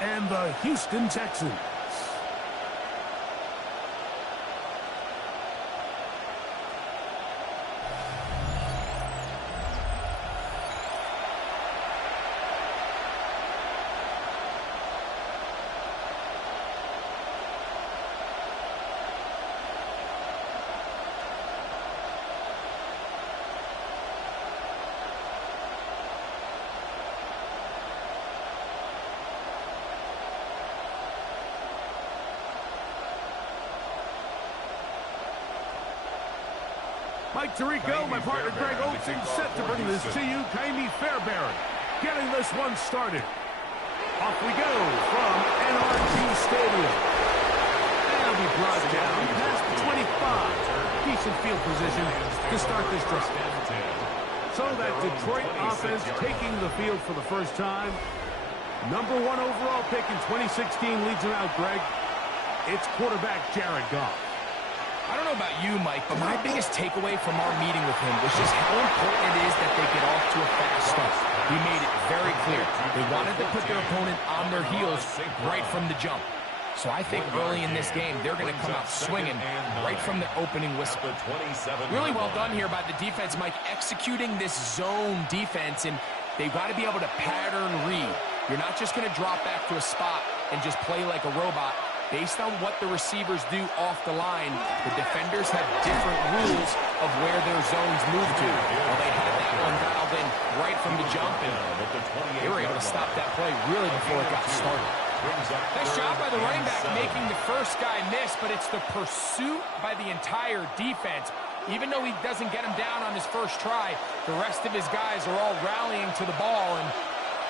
and the Houston Texans. Mike Tirico, my partner Greg Olson, set to bring this to you. Kaimi Fairbairn getting this one started. Off we go from NRG Stadium. And it'll be brought down past the 25. Decent field position to start this drive. So that Detroit offense taking the field for the first time. Number 1 overall pick in 2016 leads him out, Greg. It's quarterback Jared Goff. I don't know about you, Mike, but my biggest takeaway from our meeting with him was just how important it is that they get off to a fast start. He made it very clear. They wanted to put their opponent on their heels right from the jump. So I think early in this game, they're going to come out swinging right from the opening whistle. Really well done here by the defense, Mike, executing this zone defense, and they've got to be able to pattern read. You're not just going to drop back to a spot and just play like a robot. Based on what the receivers do off the line, the defenders have different rules of where their zones move to. Well, they had that one dialed in right from the jump, and they were able to stop that play really before it got started. Nice job by the running back making the first guy miss, but it's the pursuit by the entire defense. Even though he doesn't get him down on his first try, the rest of his guys are all rallying to the ball, and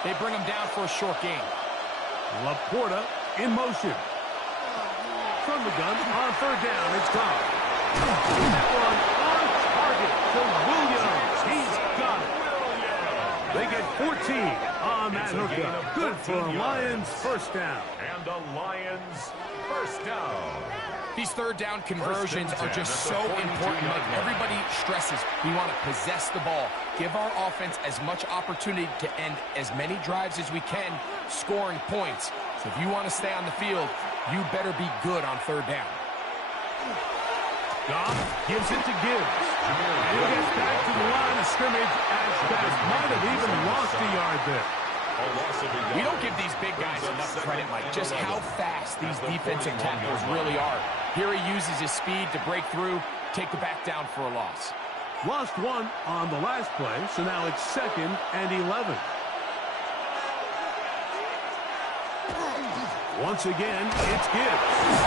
they bring him down for a short gain. Laporta in motion. From the gun, on third down, it's gone. That one on target to Williams. He's got it. They get 14 on that hookup. Good for a Lions first down. And a Lions first down. These third down conversions are just so important. Like everybody stresses, we want to possess the ball, give our offense as much opportunity to end as many drives as we can, scoring points. So if you want to stay on the field, you better be good on third down. Goff gives it to Gibbs. And he gets back to the line of scrimmage as Bass might have even lost a yard there. We don't give these big guys enough credit, Mike, just how fast these defensive tackles really are. Here he uses his speed to break through, take the back down for a loss. Lost one on the last play, so now it's 2nd and 11. Once again, it's Gibbs.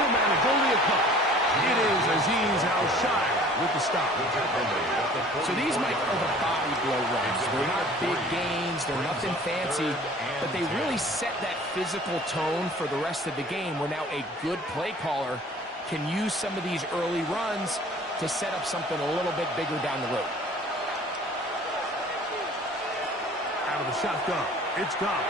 The Manigolia Cup. It is Aziz Al-Shire with the stop. So these, Mike, are the body blow runs. They're not big gains, they're nothing fancy, but they really set that physical tone for the rest of the game where now a good play caller can use some of these early runs to set up something a little bit bigger down the road. Out of the shotgun, it's gone.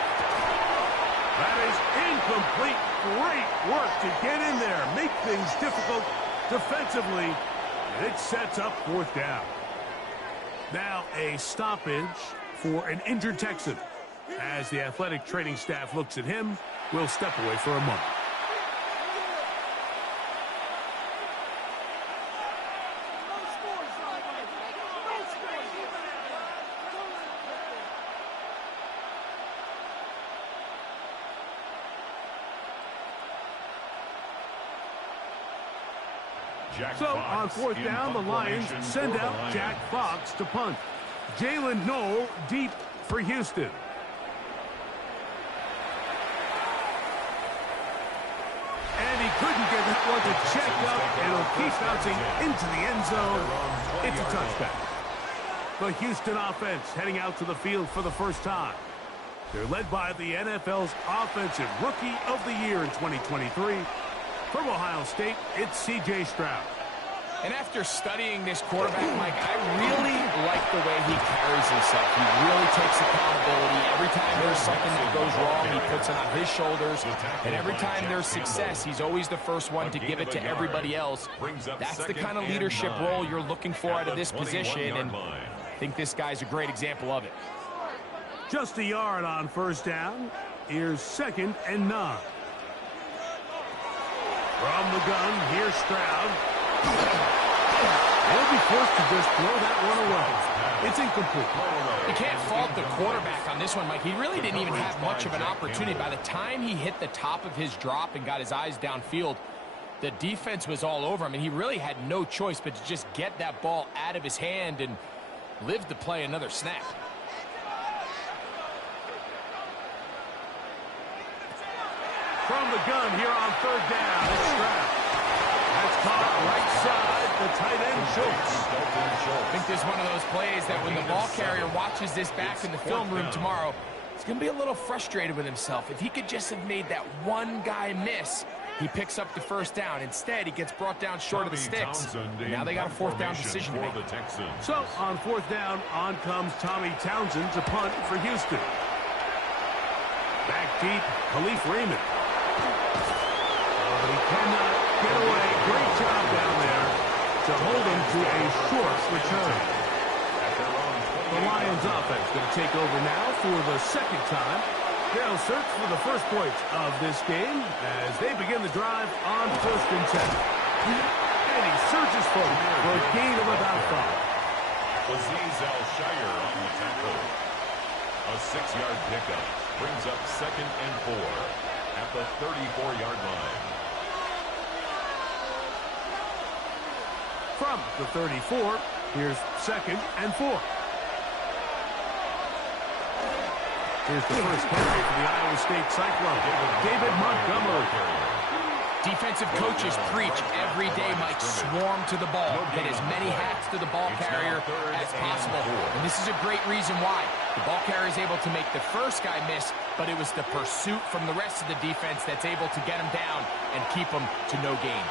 That is incomplete. Great work to get in there, make things difficult defensively, and it sets up 4th down. Now a stoppage for an injured Texan. As the athletic training staff looks at him, we'll step away for a moment. So on 4th down, the Lions send out Jack Fox to punt. Jalen Knoll deep for Houston. And he couldn't get that one to check up, and it'll keep bouncing into the end zone. It's a touchback. The Houston offense heading out to the field for the first time. They're led by the NFL's Offensive Rookie of the Year in 2023. From Ohio State, it's C.J. Stroud. And after studying this quarterback, Mike, I really like the way he carries himself. He really takes accountability. Every time there's something that goes wrong, he puts it on his shoulders. And every time there's success, he's always the first one to give it to everybody else. That's the kind of leadership role you're looking for out of this position, and I think this guy's a great example of it. Just a yard on first down. Here's 2nd and 9. From the gun, here's Stroud. They'll be forced to just throw that one away. It's incomplete. You can't fault the quarterback on this one, Mike. He really didn't even have much of an opportunity. By the time he hit the top of his drop and got his eyes downfield, the defense was all over him, and he really had no choice but to just get that ball out of his hand and live to play another snap. From the gun here on 3rd down, it's Stroud. That's caught right side, the tight end Schultz. I think this is one of those plays that when the ball carrier watches this back in the film room tomorrow, he's going to be a little frustrated with himself. If he could just have made that one guy miss, he picks up the first down. Instead, he gets brought down short of the sticks. Now they got a 4th down decision to make. So on 4th down, on comes Tommy Townsend to punt for Houston. Back deep, Khalif Raymond. But he cannot get away. Great job down there to hold him to a short return. The Lions offense going to take over now for the 2nd time. They'll search for the first points of this game as they begin the drive on 1st and 10. And he surges forward for a gain of about 5. Aziz Al-Shire on the tackle. A 6-yard pickup brings up 2nd and 4 at the 34-yard line. From the 34, here's 2nd and 4. Here's the first carry for the Iowa State Cyclone, David Montgomery. Defensive coaches preach every day, Mike, swarm to the ball. Get as many hats to the ball carrier as possible. And this is a great reason why. The ball carrier is able to make the first guy miss, but it was the pursuit from the rest of the defense that's able to get him down and keep him to no gain.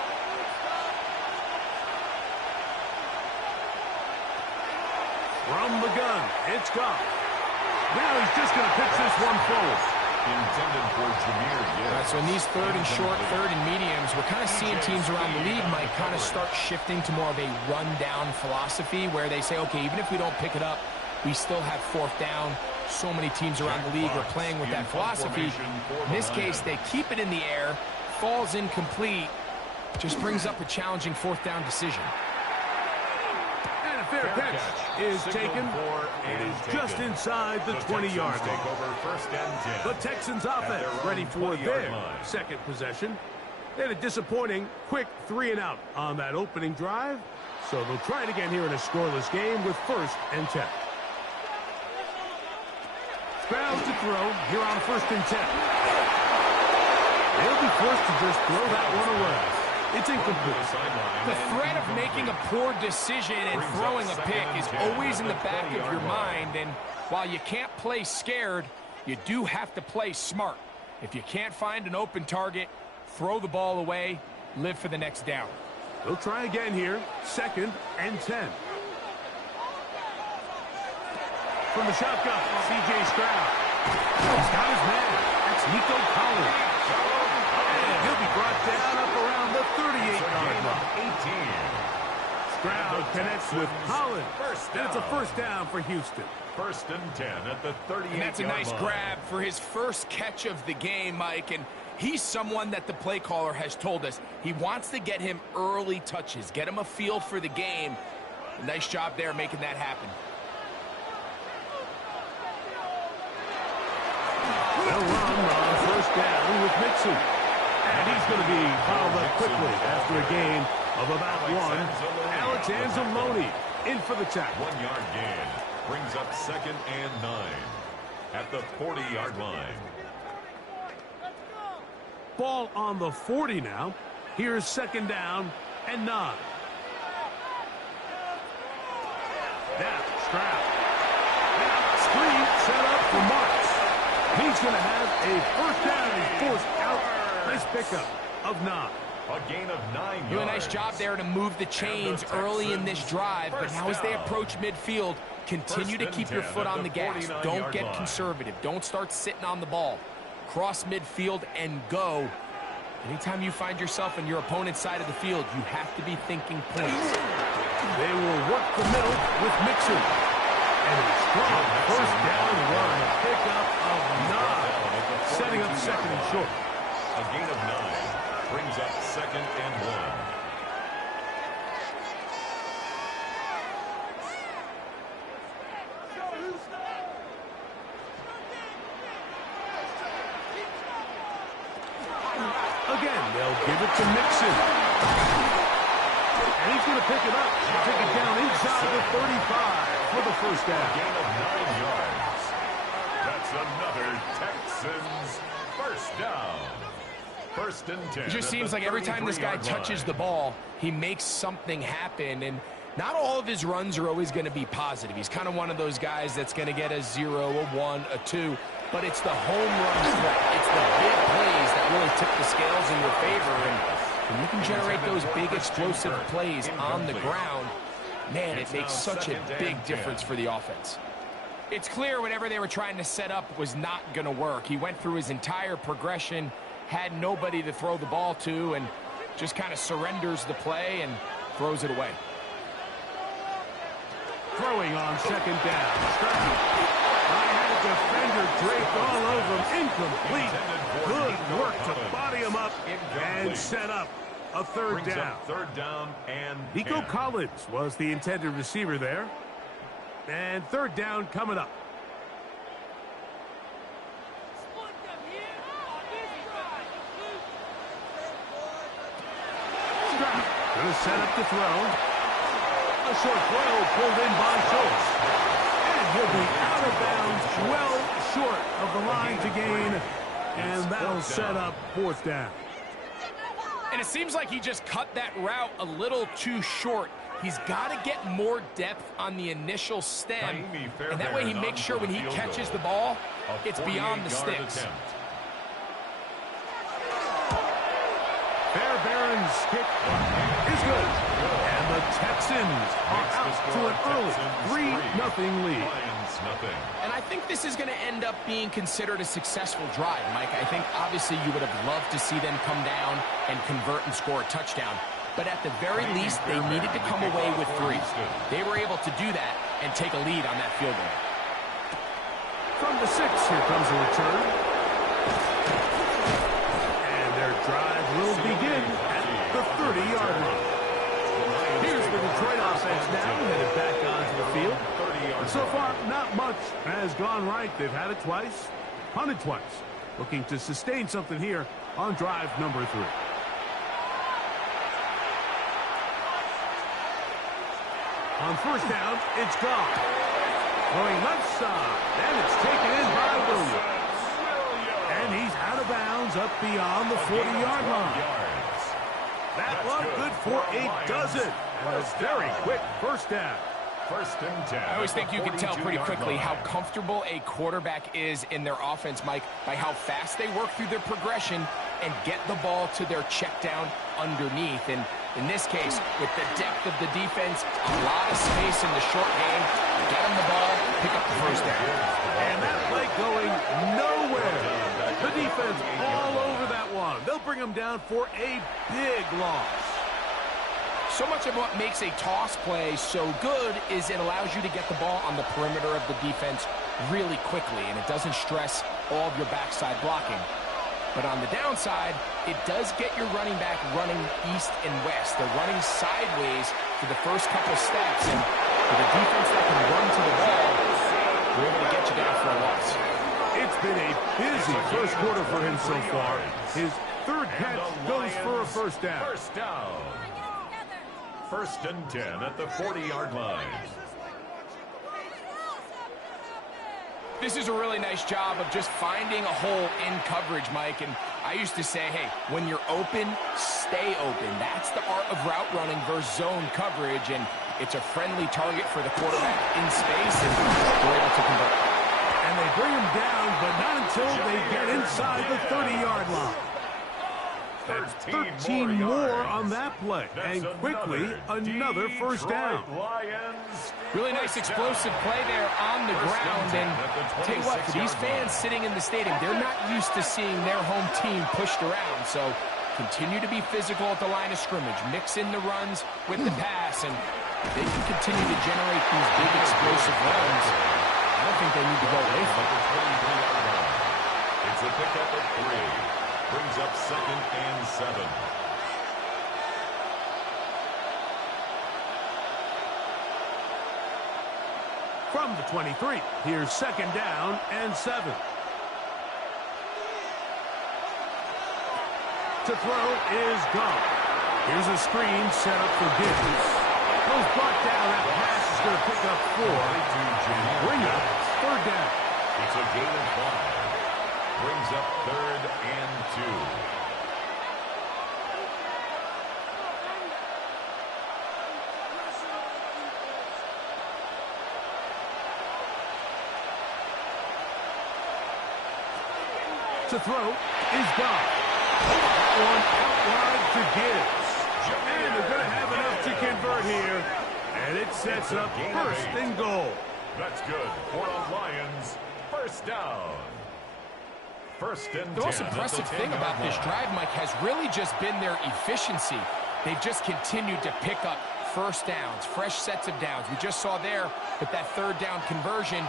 From the gun, it's gone. Now he's just going to pitch this one forward. Intended for Jameer, yes. So in these 3rd and short, 3rd and mediums, we're kind of seeing teams around the league, Mike, kind of start shifting to more of a run-down philosophy where they say, okay, even if we don't pick it up, we still have 4th down. So many teams around the league are playing with that philosophy. In this case, they keep it in the air, falls incomplete, just brings up a challenging 4th down decision. And a fair catch is taken. It is just inside the 20-yard line. The Texans offense ready for their 2nd possession. They had a disappointing quick 3-and-out on that opening drive. So they'll try it again here in a scoreless game with 1st and 10. Stroud to throw here on 1st and 10. They'll be forced to just throw that one away. It's incomplete. The threat of making a poor decision and throwing a pick is always in the back of your mind, and while you can't play scared, you do have to play smart. If you can't find an open target, throw the ball away, live for the next down. They'll try again here, 2nd and 10. From the shotgun, C.J. Stroud. He's got his man. That's Nico Collins. And he'll be brought down up around the 38-yard line. 18. Stroud connects with Collins. And it's a 1st down for Houston. 1st and 10 at the 38-yard line. And that's a nice grab for his first catch of the game, Mike. And he's someone that the play caller has told us he wants to get him early touches, get him a feel for the game. Nice job there making that happen. They'll run on 1st down with Mixon. And he's going to be fouled up quickly after a gain of about 1. Alex Anzalone in for the tackle. 1-yard gain brings up 2nd and 9 at the 40-yard line. Ball on the 40 now. Here's 2nd down and 9. Now Stroud. Now screen set up for Marks. He's going to have a 1st down. He's forced out. Nice pickup of 9. A gain of 9 yards. Do a nice job there to move the chains early in this drive, but now as they approach midfield, continue to keep your foot on the gas. Don't get conservative. Don't start sitting on the ball. Cross midfield and go. Anytime you find yourself on your opponent's side of the field, you have to be thinking points. They will work the middle with Mixon. And a strong first down run. Pickup of 9. Setting up second and short. A gain of 9 brings up second and 1. Again, they'll give it to Mixon. And he's going to pick it up. Take it down inside the 35 for the first down. A gain of 9 yards. That's another Texans first down. First and 10. It just seems like every time this guy touches the ball, he makes something happen. And not all of his runs are always going to be positive. He's kind of one of those guys that's going to get a 0, a 1, a 2. But it's the home run threat. It's the big plays that really tip the scales in your favor. And when you can generate those big explosive plays on the ground, man, it makes such a big difference for the offense. It's clear whatever they were trying to set up was not going to work. He went through his entire progression, had nobody to throw the ball to, and just kind of surrenders the play and throws it away. Throwing on second down. I had a defender draped all over him. Incomplete. Good work to body him up and set up a third down. Third down and Nico Collins was the intended receiver there. And third down coming up. Going to set up the throw. A short throw pulled in by Schultz. And he'll be out of bounds, well short of the line to gain. And that'll set up fourth down. And it seems like he just cut that route a little too short. He's got to get more depth on the initial stem. And that way he makes sure when he catches the ball, it's beyond the sticks. Fairbairn's kick is good. And the Texans are out to an early 3-0 lead. And I think this is going to end up being considered a successful drive, Mike. I think obviously you would have loved to see them come down and convert and score a touchdown. But at the very least, they needed to come away with 3. They were able to do that and take a lead on that field goal. From the 6, here comes a return. And their drive will begin at the 30-yard line. Here's the Detroit offense now, headed back onto the field. And so far, not much has gone right. They've had it twice, punted twice. Looking to sustain something here on drive number 3. On first down, it's gone. Going left side, and it's taken in by Williams. And he's out of bounds up beyond the 40-yard line. That one good for a dozen. And a very quick first down. First and 10. I always think you can tell pretty quickly how comfortable a quarterback is in their offense, Mike, by how fast they work through their progression and get the ball to their check down underneath. And in this case, with the depth of the defense, a lot of space in the short game, get them the ball, pick up the first down. And that play going nowhere. The defense all over that one. They'll bring them down for a big loss. So much of what makes a toss play so good is it allows you to get the ball on the perimeter of the defense really quickly, and it doesn't stress all of your backside blocking. But on the downside, it does get your running back running east and west. They're running sideways for the first couple steps, and with a defense that can run to the ball, we're able to get you down for a loss. It's been a busy first quarter for him so far. His third catch goes for a first down. First down. First and 10 at the 40-yard line. This is a really nice job of just finding a hole in coverage, Mike. And I used to say, hey, when you're open, stay open. That's the art of route running versus zone coverage. And it's a friendly target for the quarterback in space, and they're able to convert. And they bring him down, but not until they get inside the 30-yard line. That's 13 more on that play. And quickly, another first down. Really nice explosive play there on the ground. And tell you what, for these fans sitting in the stadium, they're not used to seeing their home team pushed around. So continue to be physical at the line of scrimmage. Mix in the runs with the pass. And they can continue to generate these big explosive runs. I don't think they need to go away from it. It's a pickup of 3. Brings up 2nd and 7. From the 23, here's 2nd down and 7. To throw is gone. Here's a screen set up for Gibbs. Goes brought down. That pass is going to pick up 4. Bring up 3rd down. It's a gain of 5. Brings up 3rd and 2. To throw is gone. One out wide to Gibbs. And they're going to have enough to convert here. And it sets up 1st and goal. That's good for the Lions. 1st down. 1st and 10. The most impressive thing about this drive, Mike, has really just been their efficiency. They've just continued to pick up 1st downs, fresh sets of downs. We just saw there with that 3rd down conversion.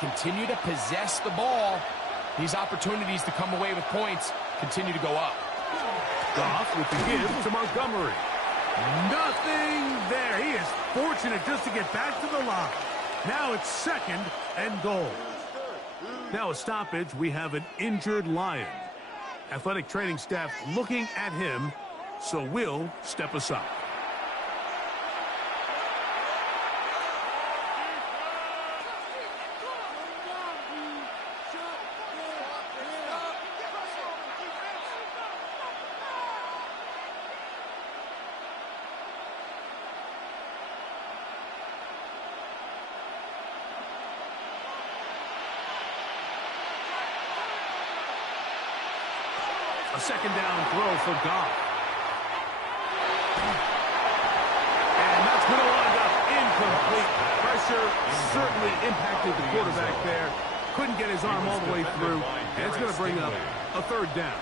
Continue to possess the ball. These opportunities to come away with points continue to go up. Goff with the give to Montgomery. Nothing there. He is fortunate just to get back to the line. Now it's 2nd and goal. Now a stoppage. We have an injured Lion. Athletic training staff looking at him, so we'll step aside. A 2nd down throw for Goff. And that's going to wind up incomplete. Pressure certainly impacted the quarterback there. Couldn't get his arm all the way through. And it's going to bring up a 3rd down.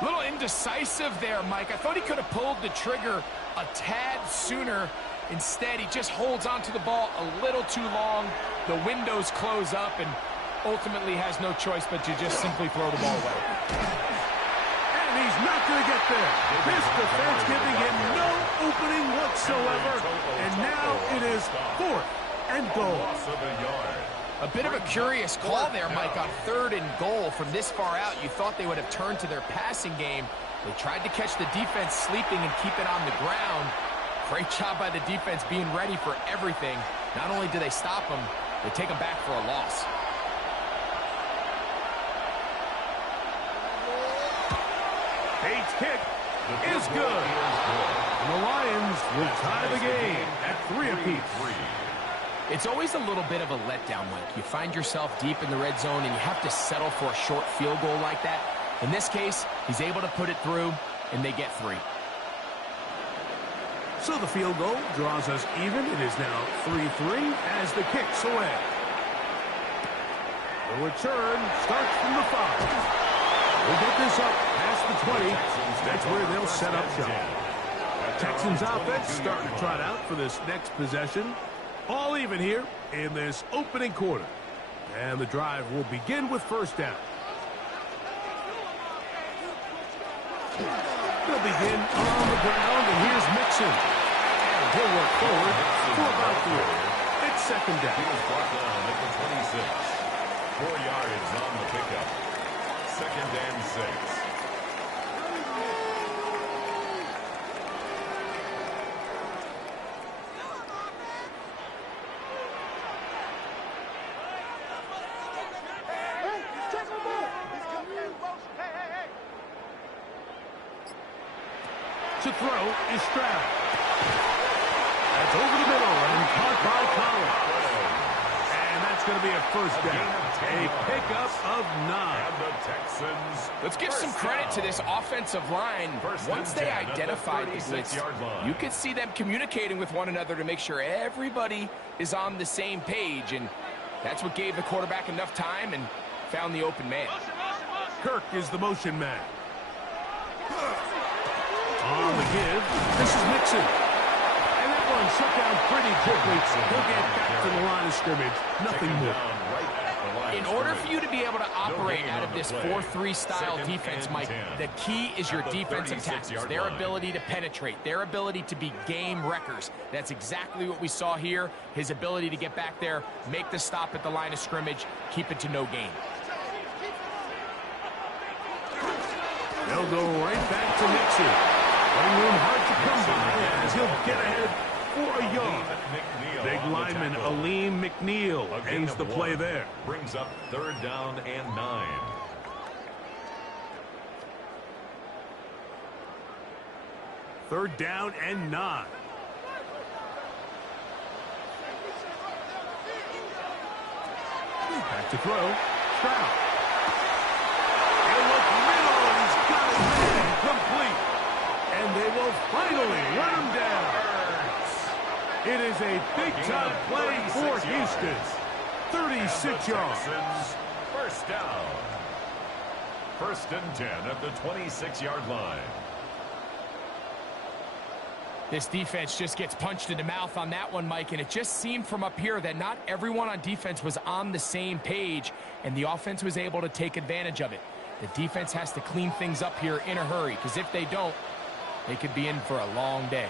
A little indecisive there, Mike. I thought he could have pulled the trigger a tad sooner. Instead, he just holds onto the ball a little too long. The windows close up and ultimately has no choice but to just simply throw the ball away. He's not going to get there. This defense giving him no opening whatsoever. And now it is 4th and goal. A bit of a curious call there, Mike, on 3rd and goal. From this far out, you thought they would have turned to their passing game. They tried to catch the defense sleeping and keep it on the ground. Great job by the defense being ready for everything. Not only do they stop them, they take them back for a loss. Bates' kick is good. And the Lions will tie the game at 3 apiece. It's always a little bit of a letdown, Mike. You find yourself deep in the red zone and you have to settle for a short field goal like that. In this case, he's able to put it through, and they get 3. So the field goal draws us even. It is now 3-3 as the kick's away. The return starts from the 5. We'll get this up past the 20. That's where they'll set up shop. Texans offense starting to trot out for this next possession. All even here in this opening quarter. And the drive will begin with 1st down. They'll begin on the ground, and here's Mixon. And he'll work forward for about 3. It's 2nd down. He was brought down at the 26. 4 yards on the pickup. 2nd and 6. To throw is Stroud. That's over the middle and caught by Collins. And that's going to be a 1st down. A pickup of 9. And the Texans. Let's give some credit to this offensive line. Once they identified the blitz, you could see them communicating with one another to make sure everybody is on the same page. And that's what gave the quarterback enough time and found the open man. Kirk is the motion man. On the give, this is Mixon. And That one shut down pretty quickly. He'll get back to the line of scrimmage. Nothing more. In order for you to be able to operate out of this 4-3 style defense, Mike, the key is your defensive tackles, their ability to penetrate, their ability to be game wreckers. That's exactly what we saw here. His ability to get back there, make the stop at the line of scrimmage, keep it to no gain. They'll go right back to Nixon. Running room hard to come by as he'll get ahead for a yard. Big lineman Aleem McNeil ends the play there. Brings up 3rd down and 9. Third down and 9. Back to throw. Stroud. And look, middle. He's got it man complete. And they will finally run him down. It is a big-time play for Houston. 36 yards. First down. 1st and 10 at the 26-yard line. This defense just gets punched in the mouth on that one, Mike, and it just seemed from up here that not everyone on defense was on the same page, and the offense was able to take advantage of it. The defense has to clean things up here in a hurry, because if they don't, they could be in for a long day.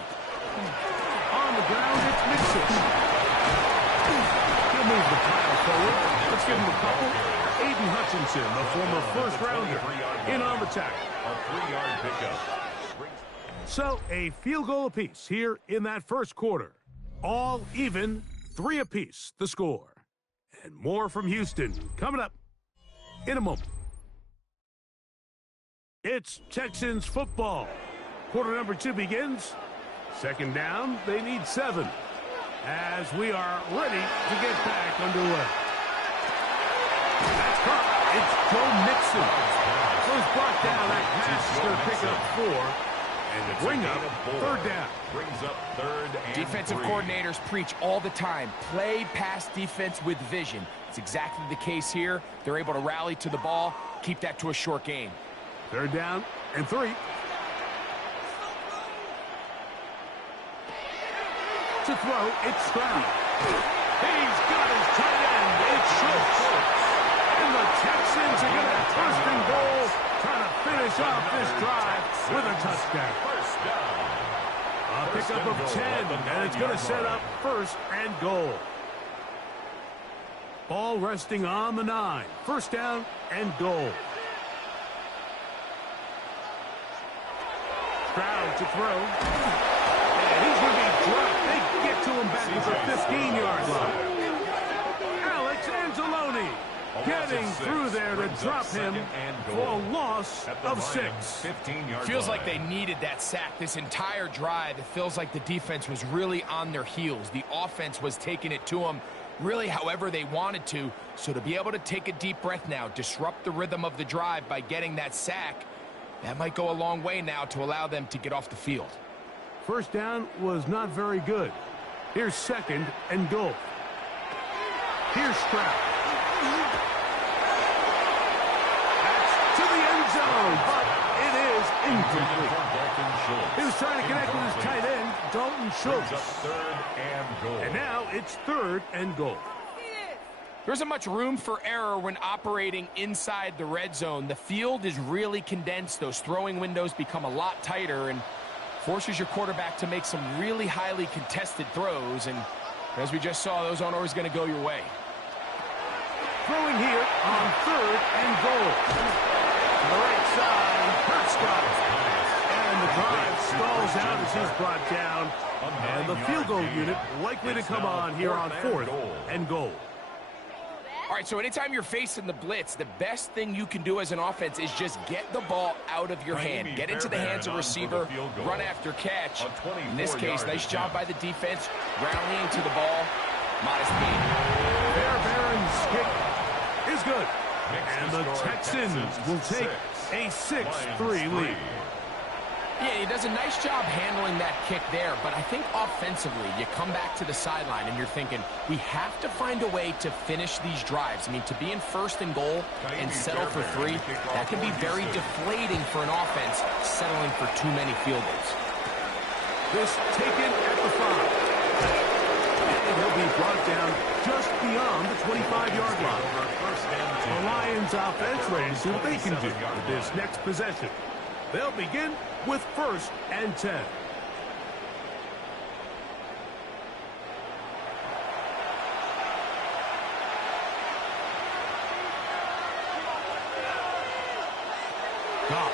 On the ground, it's Nixon. He'll move the pile forward. Let's give him a couple. Aiden Hutchinson, the former first-rounder, in on the tackle. A 3-yard pickup. So, a field goal apiece here in that first quarter. All even, 3 apiece, the score. And more from Houston coming up in a moment. It's Texans football. Quarter number 2 begins. 2nd down, they need 7. As we are ready to get back underway. That's caught. It's Joe Mixon. First brought down. That pass is going to pick up 4. And bring up 3rd down. Brings up 3rd and Defensive 3. coordinators preach all the time. Play pass defense with vision. It's exactly the case here. They're able to rally to the ball, keep that to a short gain. 3rd down and 3. To throw, it's Stroud. He's got his tight end. It's Schultz. And the Texans are going to have 1st and goal, trying to finish off this drive with a touchdown. First down. A pickup of 10, and it's going to set up 1st and goal. Ball resting on the 9. 1st down and goal. Stroud to throw. And he's going to be dropped. They get to him back at the 15-yard line. Alex Anzalone getting through there to drop him for a loss of 6. Feels like they needed that sack this entire drive. It feels like the defense was really on their heels. The offense was taking it to them really however they wanted to. So to be able to take a deep breath now, disrupt the rhythm of the drive by getting that sack, that might go a long way now to allow them to get off the field. 1st down was not very good. Here's 2nd and goal. Here's Stroud. That's to the end zone, but it is incomplete. He was trying to connect with his tight end, Dalton Schultz. 3rd and goal. And now it's 3rd and goal. There isn't much room for error when operating inside the red zone. The field is really condensed. Those throwing windows become a lot tighter and forces your quarterback to make some really highly contested throws. And as we just saw, those aren't always going to go your way. Throwing here on 3rd and goal. To the right side, Prescott. And the drive stalls out as he's brought down. And the field goal unit likely to come on here on 4th and goal. All right, so anytime you're facing the blitz, the best thing you can do as an offense is just get the ball out of your hand. Get into the hands of receiver, run after catch. In this case, nice job by the defense, rallying to the ball. Modest gain. Fairbairn's kick is good. And the Texans will take a 6-3 lead. Yeah, he does a nice job handling that kick there, but I think offensively, you come back to the sideline and you're thinking, we have to find a way to finish these drives. I mean, to be in 1st and goal and settle for 3, that can be very deflating for an offense settling for too many field goals. This taken at the 5. And he'll be brought down just beyond the 25-yard line. The Lions offense ready to see what they can do with this next possession. They'll begin with 1st and 10. Goff.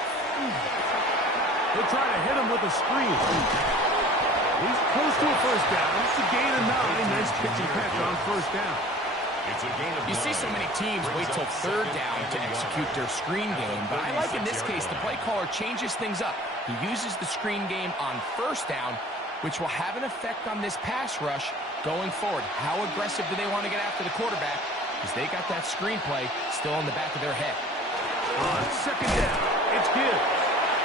They'll try to hit him with a screen. He's close to a 1st down. It's a gain of 9. Nice pitch and catch on 1st down. It's a gain of 9. You see so many teams wait till 3rd down to execute their screen game, but I like in this case the play caller changes things up. He uses the screen game on 1st down, which will have an effect on this pass rush going forward. How aggressive do they want to get after the quarterback? Because they got that screen play still in the back of their head. On 2nd down, it's Gibbs.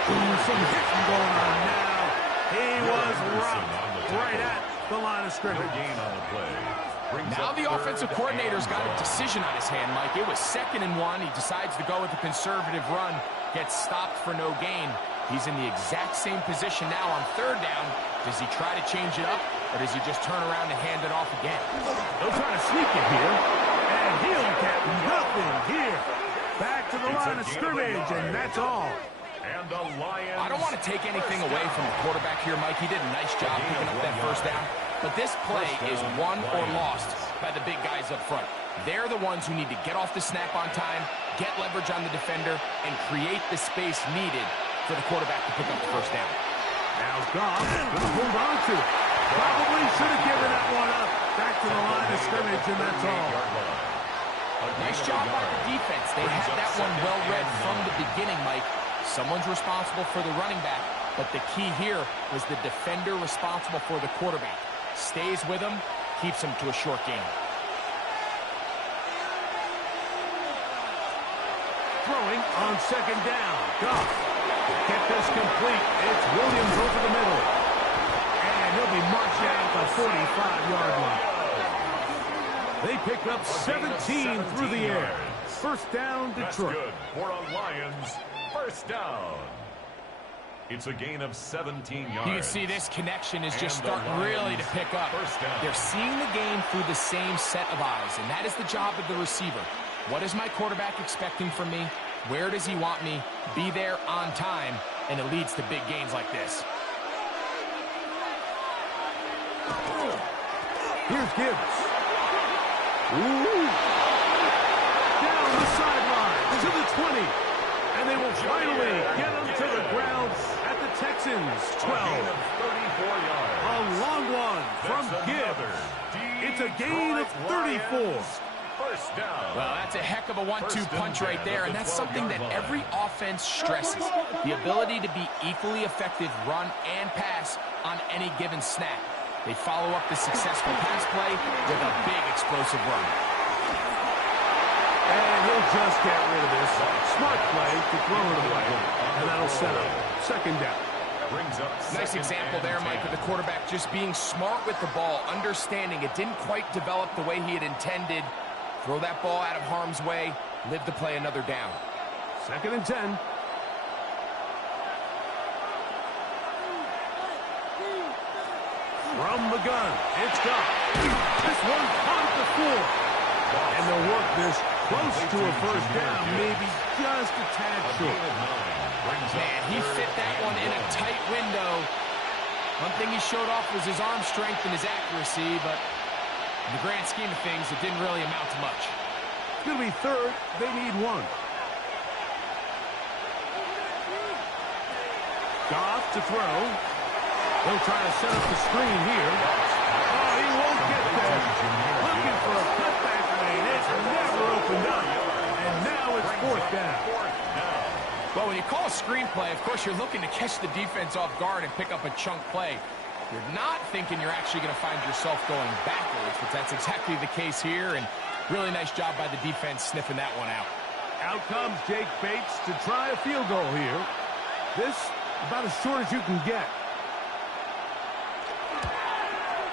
Some hitting going on now. He was rocked right at the line of scrimmage. Now the offensive coordinator's got a decision on his hand, Mike. It was 2nd and 1. He decides to go with a conservative run, gets stopped for no gain. He's in the exact same position now on 3rd down. Does he try to change it up, or does he just turn around and hand it off again? They'll try to sneak it here, and he'll get nothing here. Back to the line of scrimmage, and that's all. And the Lions. I don't want to take anything away from the quarterback here, Mike. He did a nice job picking up that 1st down. But this play is won or lost by the big guys up front. They're the ones who need to get off the snap on time, get leverage on the defender, and create the space needed for the quarterback to pick up the 1st down. Now Goff going to hold on to it. Probably should have given that one up. Back to the line of scrimmage, and that's all. Nice job by the defense. They had that one well read from the beginning, Mike. Someone's responsible for the running back, but the key here was the defender responsible for the quarterback. Stays with him, keeps him to a short gain. Throwing on 2nd down. Goff. Get this complete. It's Williams over the middle. And he'll be marched out at the 45-yard line. They pick up 17 through the air. 1st down, Detroit. That's good for a Lions 1st down. It's a gain of 17 yards. You can see this connection is just starting really to pick up. They're seeing the game through the same set of eyes, and that is the job of the receiver. What is my quarterback expecting from me? Where does he want me? Be there on time, and it leads to big gains like this. Here's Gibbs. Ooh. Down the sideline to the 20. And they will finally get him to the ground at the Texans 12. A long one from Gibbs. It's a gain of 34. 1st down. Well, that's a heck of a 1-2 punch right there, and that's something that every offense stresses. The ability to be equally effective run and pass on any given snap. They follow up the successful pass play with a big explosive run. And he'll just get rid of this. Smart play to throw it away. And that'll set up 2nd down. Nice example there, Mike, of the quarterback just being smart with the ball, understanding it didn't quite develop the way he had intended. Throw that ball out of harm's way, live to play another down. 2nd and 10. From the gun, it's Goff. This one caught at the floor. And they'll work this close to a 1st down, maybe just a tad short. Man, he fit that one in a tight window. One thing he showed off was his arm strength and his accuracy, but in the grand scheme of things, it didn't really amount to much. It's going to be 3rd. They need 1. Goff to throw. They'll try to set up the screen here. Oh, he won't get there. Looking for a cutback lane. It's never opened up. And now it's 4th down. Well, when you call a screen play, of course, you're looking to catch the defense off guard and pick up a chunk play. You're not thinking you're actually going to find yourself going backwards, but that's exactly the case here, and really nice job by the defense sniffing that one out. Out comes Jake Bates to try a field goal here. This about as short as you can get.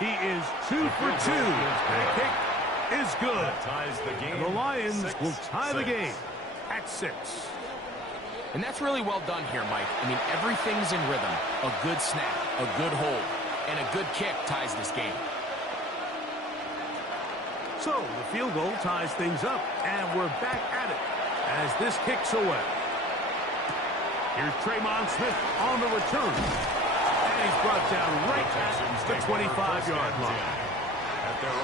He is 2 for 2. The kick is good. Ties the game. And the Lions will tie the game at 6. And that's really well done here, Mike. I mean, everything's in rhythm. A good snap, a good hold, and a good kick ties this game. So the field goal ties things up, and we're back at it as this kicks away. Here's Tremont Smith on the return. And he's brought down right at the 25-yard line.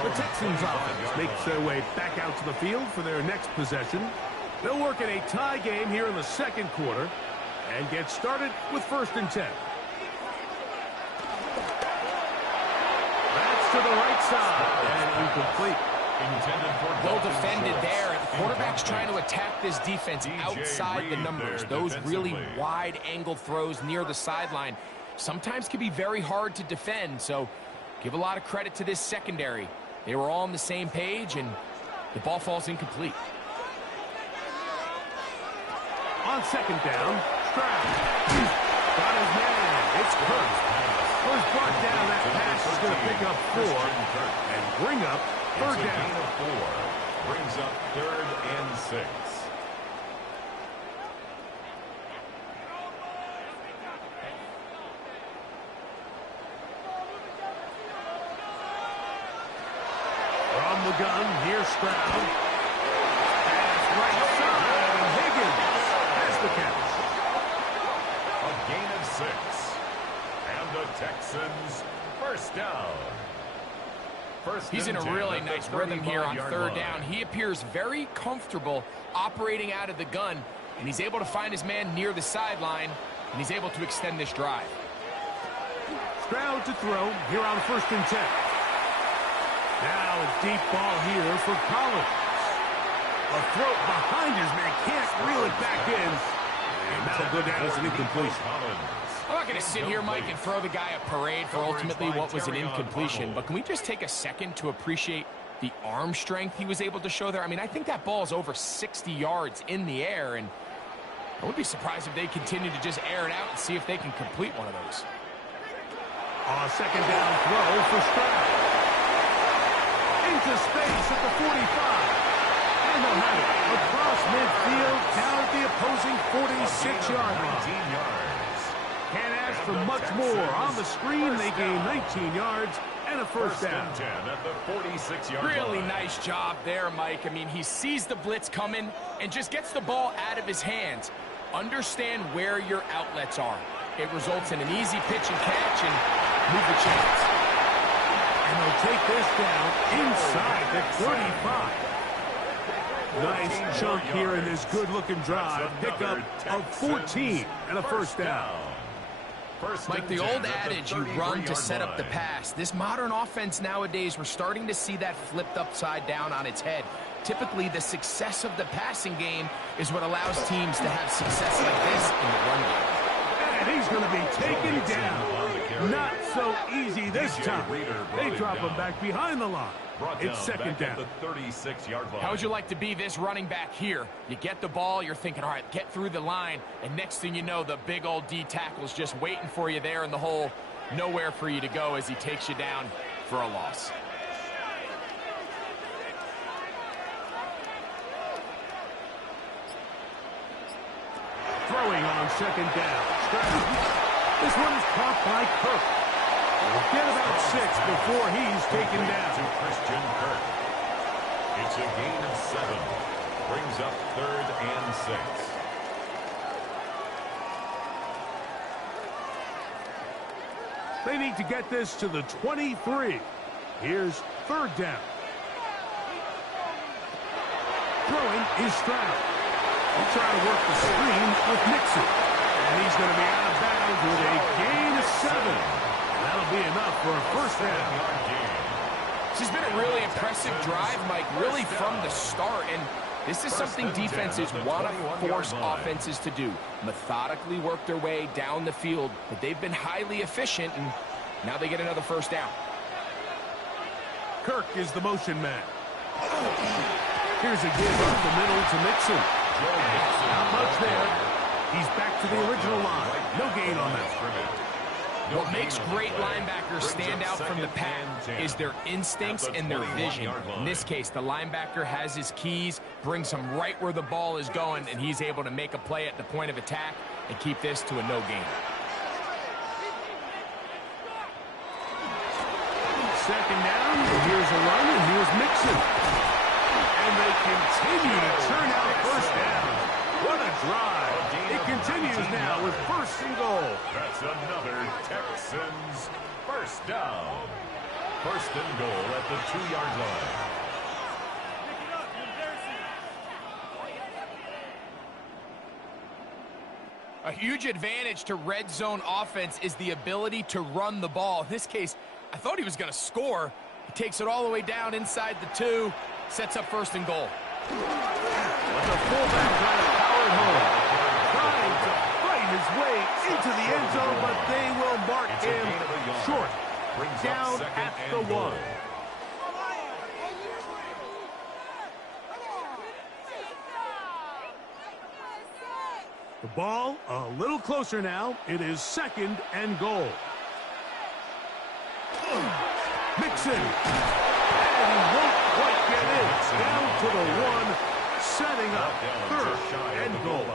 The Texans offense makes their way back out to the field for their next possession. They'll work in a tie game here in the second quarter and get started with 1st and 10. That's to the right side and incomplete. Well defended there. The quarterback's trying to attack this defense outside the numbers. Those really wide-angle throws near the sideline sometimes can be very hard to defend, so give a lot of credit to this secondary. They were all on the same page, and the ball falls incomplete. On 2nd down, Stroud. Got his man. It's Kirk. First brought down, that pass is going to pick up 4 and bring up 3rd down. 4 brings up 3rd and 6. From the gun, here's Stroud. Pass right side, and Higgins has the catch. A gain of 6. And the Texans first down. He's in a really nice rhythm here on 3rd down. He appears very comfortable operating out of the gun, and he's able to find his man near the sideline, and he's able to extend this drive. Stroud to throw here on 1st and 10. Now a deep ball here for Collins. A throw behind his man, can't reel it back in. And that'll go down as an incompletion. I'm not going to sit here, Mike, and throw the guy a parade for ultimately what was an incompletion, but can we just take a second to appreciate the arm strength he was able to show there? I mean, I think that ball is over 60 yards in the air, and I wouldn't be surprised if they continue to just air it out and see if they can complete one of those. On 2nd down throw for Stroud. Into space at the 45. And they'll have it across midfield down at the opposing 46-yard line. Can't ask for much more. On the screen, they gain 19 yards and a 1st down. 10 at the 46-yard line. Really nice job there, Mike. I mean, he sees the blitz coming and just gets the ball out of his hands. Understand where your outlets are. It results in an easy pitch and catch and move the chains. And they'll take this down inside the 35. Nice chunk here in this good-looking drive. Pickup of 14 and a 1st down. Mike, the old adage, you run to set up the pass. This modern offense nowadays, we're starting to see that flipped upside down on its head. Typically, the success of the passing game is what allows teams to have success like this in the run game. And he's going to be taken down. Not so easy this time. They drop him back behind the line. It's 2nd down. The 36-yard line. How would you like to be this running back here? You get the ball, you're thinking, all right, get through the line, and next thing you know, the big old D tackle's just waiting for you there in the hole. Nowhere for you to go as he takes you down for a loss. Throwing on 2nd down. This one is caught by Kirk. We'll get about 6 before he's taken down. To Christian Kirk. It's a gain of 7. Brings up 3rd and 6. They need to get this to the 23. Here's 3rd down. Throwing is Stroud. He'll try to work the screen with Nixon. And he's going to be out of bounds with a gain of 7. That'll be enough for a 1st down. This has been a really impressive drive, Mike, really from the start. And this is something defenses want to force offenses to do. Methodically work their way down the field, but they've been highly efficient, and now they get another 1st down. Kirk is the motion man. Here's a give up the middle to Nixon. Not much there. He's back to the original line. No gain on that. What makes great linebackers stand out from the pack is their instincts and their vision. In this case, the linebacker has his keys, brings him right where the ball is going, and he's able to make a play at the point of attack and keep this to a no gain. Second down, here's a run, and here's Mixon. And they continue to turn out first down. What a drive. It continues now with first and goal. That's another Texans first down. First and goal at the 2-yard line. A huge advantage to red zone offense is the ability to run the ball. In this case, I thought he was going to score. He takes it all the way down inside the 2, sets up first and goal. With the fullback trying to power it home. Trying to fight his way into the end zone, but they will mark him short. Down at the 1. The ball a little closer now. It is second and goal. Mixon. And he won't quite get in. Down to the 1, setting up third and goal.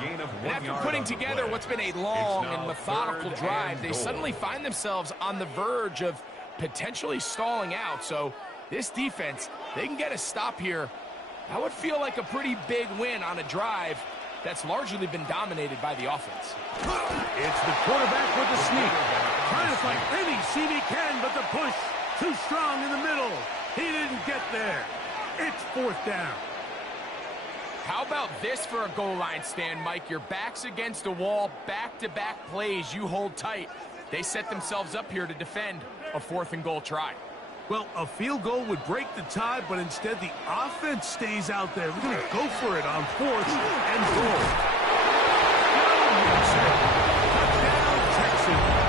And after putting together what's been a long and methodical drive, they suddenly find themselves on the verge of potentially stalling out. So this defense, they can get a stop here. That would feel like a pretty big win on a drive that's largely been dominated by the offense. It's the quarterback with the sneak. Trying to find any seam he can, but the push too strong in the middle. He didn't get there. It's fourth down. How about this for a goal line stand, Mike? Your back's against a wall, back-to-back plays, you hold tight. They set themselves up here to defend a fourth and goal try. Well, a field goal would break the tie, but instead the offense stays out there. We're going to go for it on fourth and goal. Touchdown, Texans.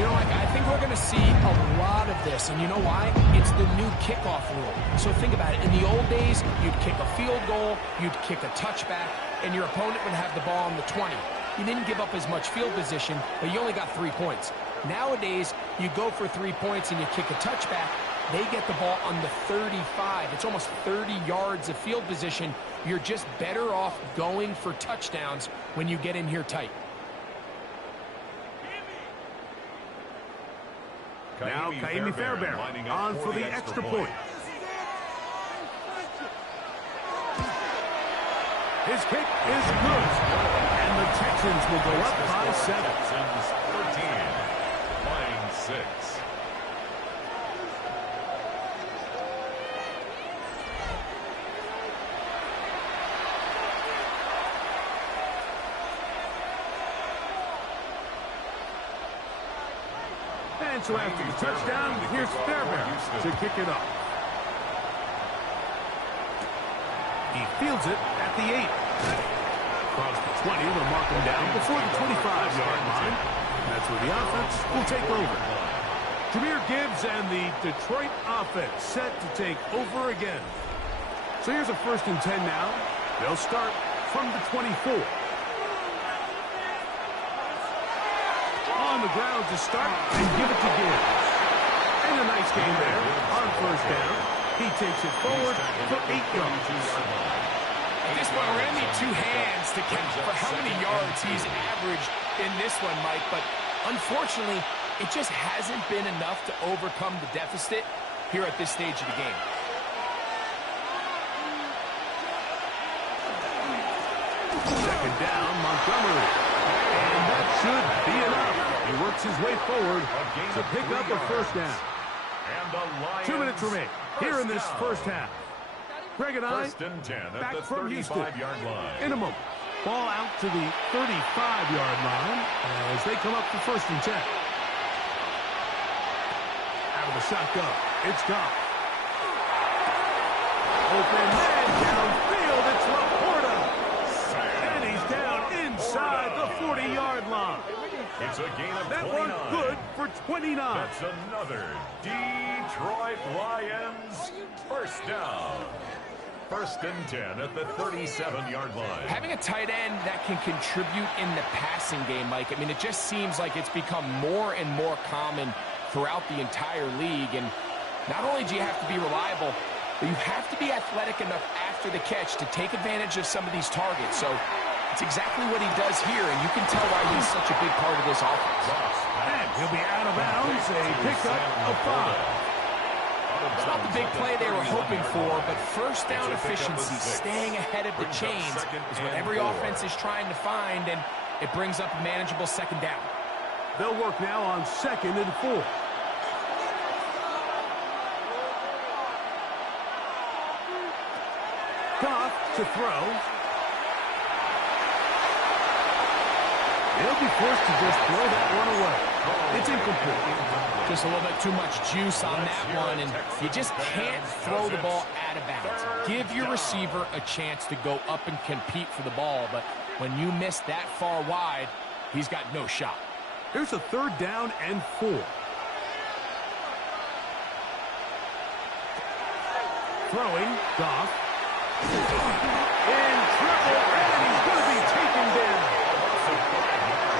You know, I think we're going to see a lot of this, and you know why? It's the new kickoff rule. So think about it. In the old days, you'd kick a field goal, you'd kick a touchback, and your opponent would have the ball on the 20. You didn't give up as much field position, but you only got 3 points. Nowadays, you go for 3 points and you kick a touchback. They get the ball on the 35. It's almost 30 yards of field position. You're just better off going for touchdowns when you get in here tight. Now Kaimi Fairbairn on for the extra point. His kick is good. And the Texans will go up by 7. 13, line 6. And so after the touchdown, here's Fairbairn to kick it off. He fields it at the 8. Across the 20, they'll mark him down before the 25-yard line. That's where the offense will take over. Jahmyr Gibbs and the Detroit offense set to take over again. So here's a first and 10 now. They'll start from the 24. On the ground to start and give it to Gibbs. And a nice game there on first down. He takes it forward for 8 yards. At this point, we're going to need 2 hands to count for how many yards he's averaged in this one, Mike. But unfortunately, it just hasn't been enough to overcome the deficit here at this stage of the game. Second down, Montgomery. And that should be enough. He works his way forward to pick up a first down. 2 minutes remain here in this first half. Greg and I back from Houston in a moment. Ball out to the 35-yard line as they come up for first and 10. Out of the shotgun, it's gone. Open man downfield, it's Laporta. And he's down inside the 40-yard line. It's a gain of 29. That one good for 29. That's another Detroit Lions first down. First and 10 at the 37-yard line. Having a tight end that can contribute in the passing game, Mike, I mean, it just seems like it's become more and more common throughout the entire league. And not only do you have to be reliable, but you have to be athletic enough after the catch to take advantage of some of these targets. So it's exactly what he does here, and you can tell why he's such a big part of this offense. And he'll be out of bounds, a pickup of 5. It's not the big play they were hoping for, but first down efficiency, staying ahead of the chains, is what every offense is trying to find, and it brings up a manageable second down. They'll work now on 2nd and 4. Goff to throw. They'll be forced to just throw that one away. It's incomplete. Just a little bit too much juice on that one, and you just can't throw the ball out of bounds. Give your receiver a chance to go up and compete for the ball, but when you miss that far wide, he's got no shot. Here's a 3rd down and 4. Throwing, Goff. In trouble, and he's going to be taken down.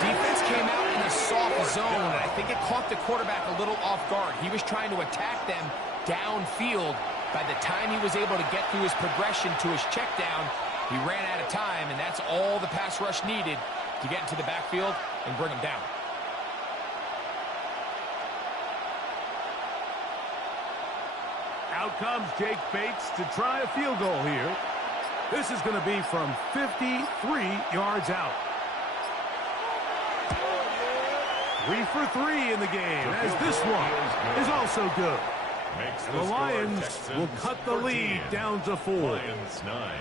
Defense came out in a soft zone, and I think it caught the quarterback a little off guard. He was trying to attack them downfield. By the time he was able to get through his progression to his check down, he ran out of time, and that's all the pass rush needed to get into the backfield and bring him down. Out comes Jake Bates to try a field goal here. This is going to be from 53 yards out. 3 for 3 in the game, as this one is also good. And the Lions will cut the lead down to 4. Lions 9.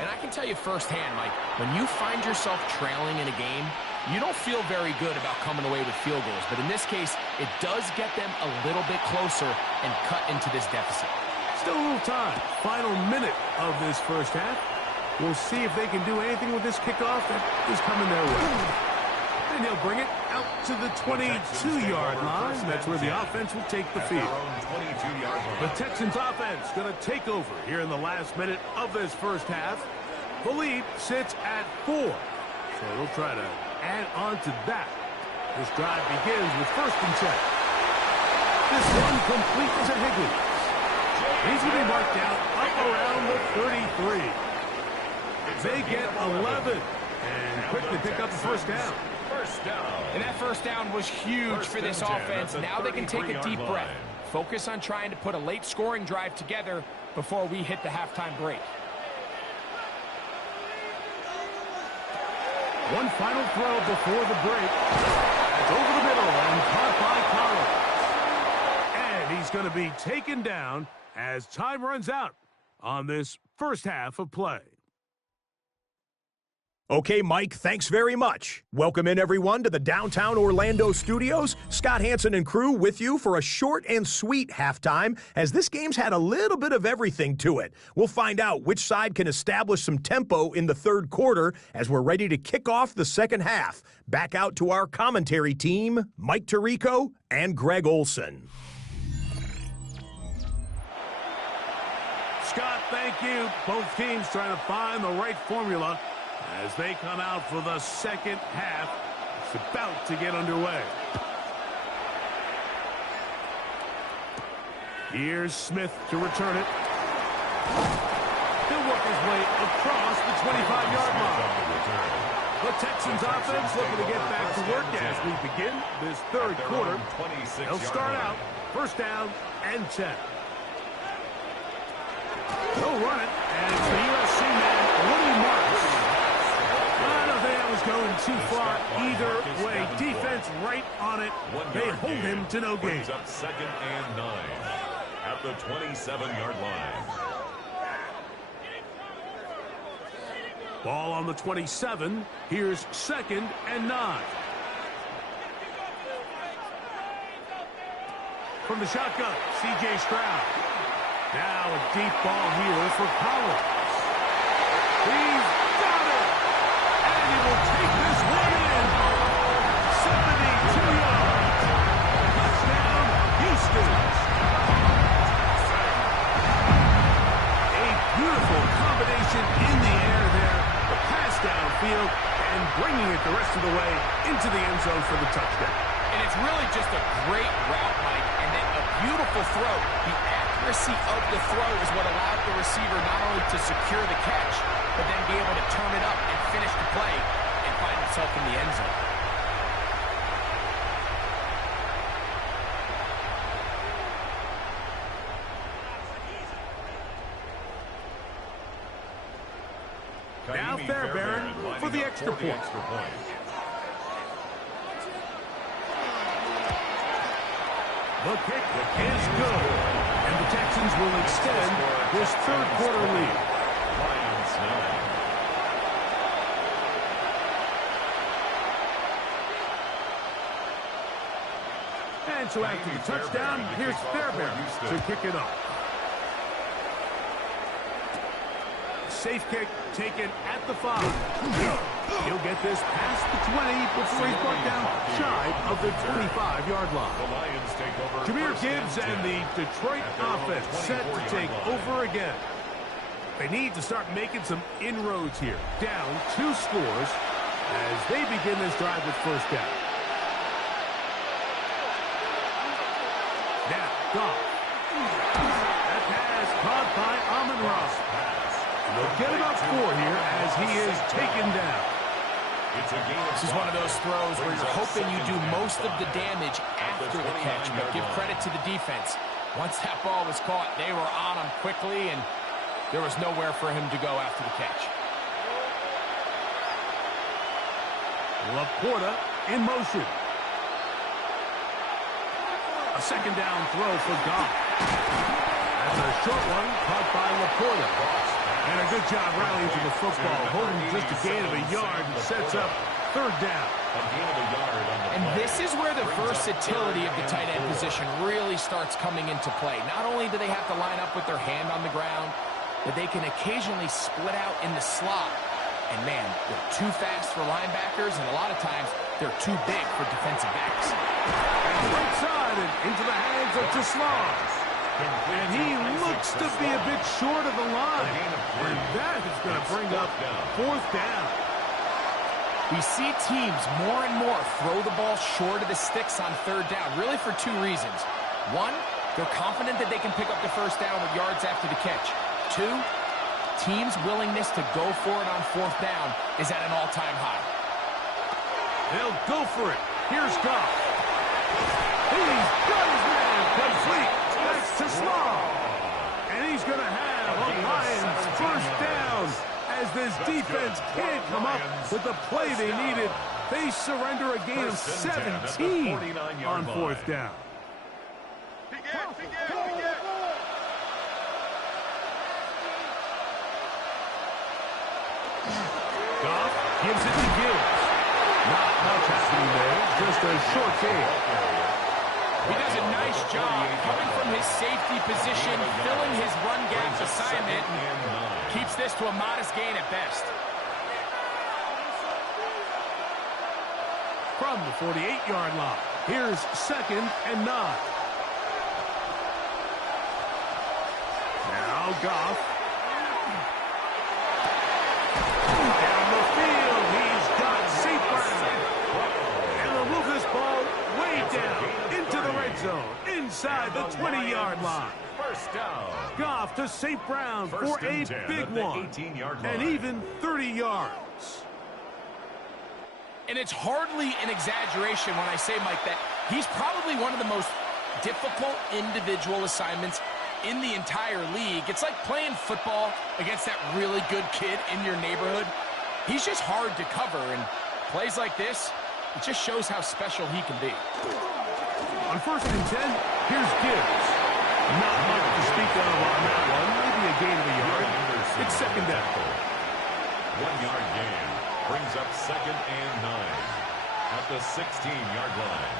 And I can tell you firsthand, Mike, when you find yourself trailing in a game, you don't feel very good about coming away with field goals. But in this case, it does get them a little bit closer and cut into this deficit. Still a little time. Final minute of this first half. We'll see if they can do anything with this kickoff that is coming their way. And they'll bring it out to the 22-yard line. That's where the offense will take the field. The Texans offense going to take over here in the last minute of this first half. The lead sits at 4. So they'll try to add on to that. This drive begins with 1st and 10. This one complete to Higgins. He's going to be marked down up around the 33. They get 11 and quickly pick up the 1st down. And that 1st down was huge for this offense. Now they can take a deep breath. Focus on trying to put a late scoring drive together before we hit the halftime break. One final throw before the break. It's over the middle and caught by Collins. And he's going to be taken down as time runs out on this first half of play. Okay, Mike, thanks very much. Welcome in, everyone, to the downtown Orlando studios. Scott Hansen and crew with you for a short and sweet halftime, as this game's had a little bit of everything to it. We'll find out which side can establish some tempo in the 3rd quarter as we're ready to kick off the 2nd half. Back out to our commentary team, Mike Tirico and Greg Olson. Scott, thank you. Both teams trying to find the right formula as they come out for the 2nd half. It's about to get underway. Here's Smith to return it. He'll work his way across the 25-yard line. The Texans offense looking to get back to work as we begin this 3rd quarter. They'll start out 1st down and 10. They'll run it, and it's the USC man, Woody Marks. I don't think that was going too far either way. Defense right on it. They hold him to no gain. Up 2nd and 9 at the 27-yard line. Ball on the 27. Here's 2nd and 9. From the shotgun, C.J. Stroud. Now a deep ball here for Collins. He's got it! And he will take this one in. 72 yards. Touchdown, Houston. A beautiful field and bringing it the rest of the way into the end zone for the touchdown. And it's really just a great route, Mike, and then a beautiful throw. The accuracy of the throw is what allowed the receiver not only to secure the catch, but then be able to turn it up and finish the play and find himself in the end zone. Now Fairbairn for the extra point. The kick is good, and the Texans will extend this third quarter lead. Lions 9. And so after the touchdown, here's Fairbairn to kick it off. Safe kick taken at the 5. He'll get this past the 20 before he's brought down shy of the 25-yard line. The Lions take over. Jameer Gibbs and the Detroit offense set to take over again. They need to start making some inroads here. Down 2 scores as they begin this drive with first down. Now, Goff. That pass caught by Amon-Ra. They'll get about 4 here as he is taken down. This is one of those throws where you're hoping you do most of the damage after the catch, but give credit to the defense. Once that ball was caught, they were on him quickly, and there was nowhere for him to go after the catch. Laporta in motion. A second down throw for Goff. That's a short one caught by Laporta. And a good job rallying to the football, holding just a gain of a yard and sets up third down. And this is where the versatility of the tight end position really starts coming into play. Not only do they have to line up with their hand on the ground, but they can occasionally split out in the slot. And man, they're too fast for linebackers, and a lot of times they're too big for defensive backs. And right side and into the hands of Teslar. And he looks to be a bit short of the line. And that is going to bring up fourth down. We see teams more and more throw the ball short of the sticks on third down, really for 2 reasons. 1, they're confident that they can pick up the first down with yards after the catch. 2, teams' willingness to go for it on fourth down is at an all-time high. They'll go for it. Here's Goff. He's got his man complete. That's Teslar. And he's going to have a Lions first down as this defense can't come up with the play they needed. They surrender a gain of 17 on fourth down. Goff gives it to Gibbs. Not much happening there, just a short gain. He does a nice job coming from his safety position, filling his run gap assignment, and keeps this to a modest gain at best. From the 48-yard line, here's 2nd and 9. Now Goff. Down the field, he's got St. Brown. And they'll move this ball way down into the red zone, inside the 20-yard line. First down. Goff to St. Brown for a big one, and even 30 yards. And it's hardly an exaggeration when I say, Mike, that he's probably one of the most difficult individual assignments in the entire league. It's like playing football against that really good kid in your neighborhood. He's just hard to cover, and plays like this, it just shows how special he can be. On 1st and 10, here's Gibbs. Not much to speak of on that one. Maybe a gain of a yard. It's second down. 1-yard gain brings up 2nd and 9 at the 16-yard line.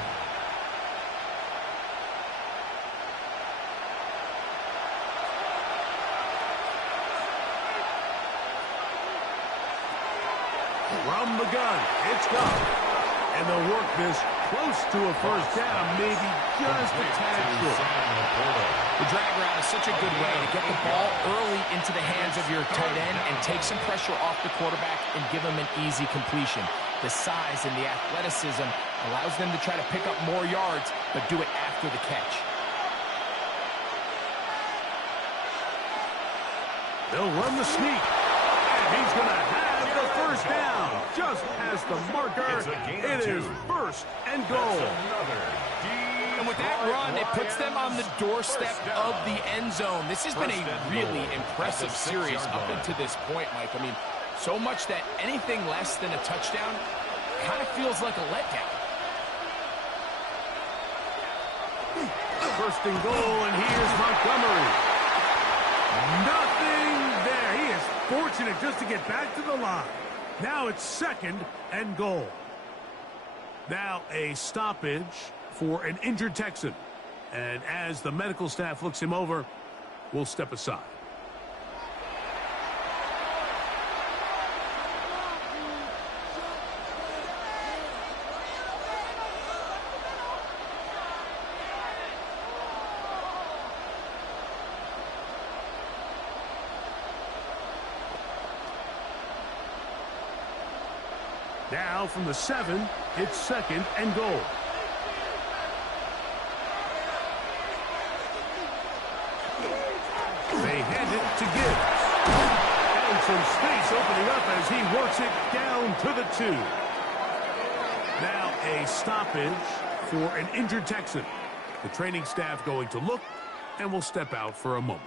From the gun, it's Goff. And they'll work this close to a first down, maybe just a tad short. The drag route is such a good way to get the ball early into the hands of your tight end and take some pressure off the quarterback and give him an easy completion. The size and the athleticism allows them to try to pick up more yards, but do it after the catch. They'll run the sneak. And he's going to have the first down. Just past the marker. It is first and goal. And with that run, it puts them on the doorstep of the end zone. This has been a really impressive series up until this point, Mike. I mean, so much that anything less than a touchdown kind of feels like a letdown. First and goal, and here's Montgomery. Nothing there. He is fortunate just to get back to the line. Now it's second and goal. Now a stoppage for an injured Texan. And as the medical staff looks him over, we'll step aside. Now from the 7, it's second and goal. They hand it to Gibbs. And some space opening up as he works it down to the 2. Now a stoppage for an injured Texan. The training staff going to look and will step out for a moment.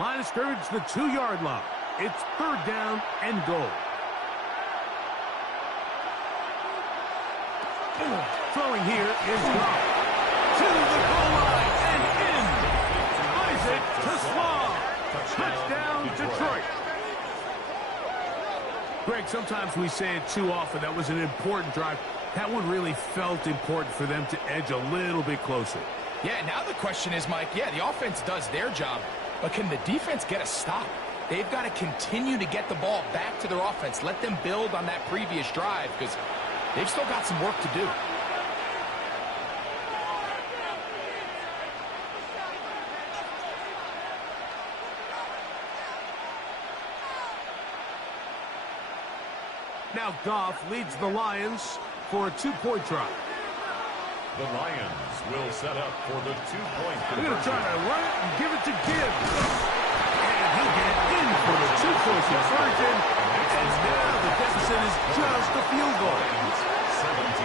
Line of scrimmage, the 2-yard line. It's third down and goal. Throwing here is Goff. To the goal line and in. Isaac to Slaw. Touchdown, Detroit. Greg, sometimes we say it too often. That was an important drive. That one really felt important for them to edge a little bit closer. Yeah, now the question is, Mike, yeah, the offense does their job, but can the defense get a stop? They've got to continue to get the ball back to their offense. Let them build on that previous drive because they've still got some work to do. Now Goff leads the Lions for a 2-point try. The Lions will set up for the 2-point They're conversion. going to try to run it and give it to Gibbs. And he'll get in for the 2-point conversion. And now the deficit is just a field goal. 17.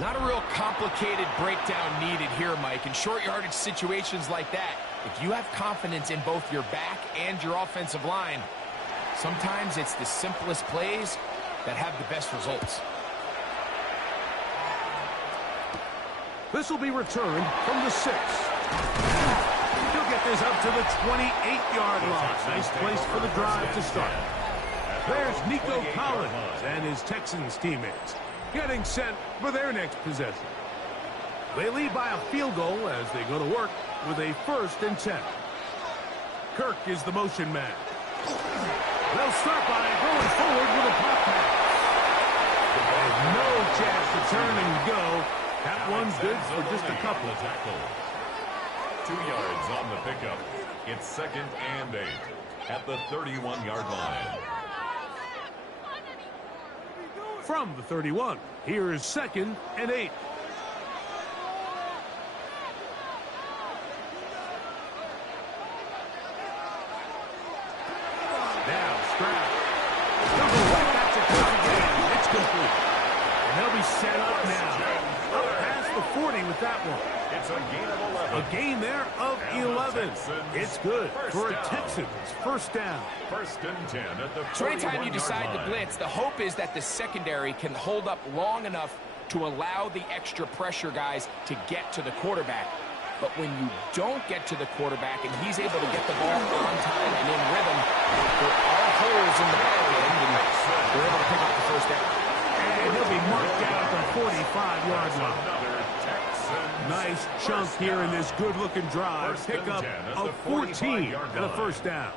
Not a real complicated breakdown needed here, Mike. In short yardage situations like that, if you have confidence in both your back and your offensive line, sometimes it's the simplest plays that have the best results. This will be returned from the 6. He'll get this up to the 28-yard line. Nice place for the drive to start. There's Nico Collins and his Texans teammates getting set for their next possession. They lead by a field goal as they go to work with a 1st and 10. Kirk is the motion man. They'll start by going forward with a pop pass. There's no chance to turn and go. That one's good for just a couple. 2 yards on the pickup. It's 2nd and 8 at the 31-yard line. From the 31, here is 2nd and 8. set up now. Up past the 40 with that one. It's a gain of 11. A gain there of 11. It's good for a Texans first down. First and 10 at the 41-yard line. So anytime you decide to blitz, the hope is that the secondary can hold up long enough to allow the extra pressure guys to get to the quarterback. But when you don't get to the quarterback and he's able to get the ball on time and in rhythm, there are holes in the back end, and they're able to pick up the first down. And he'll be marked down at the 45-yard line. Nice chunk here in this good-looking drive. Pick up of 14 and a first down.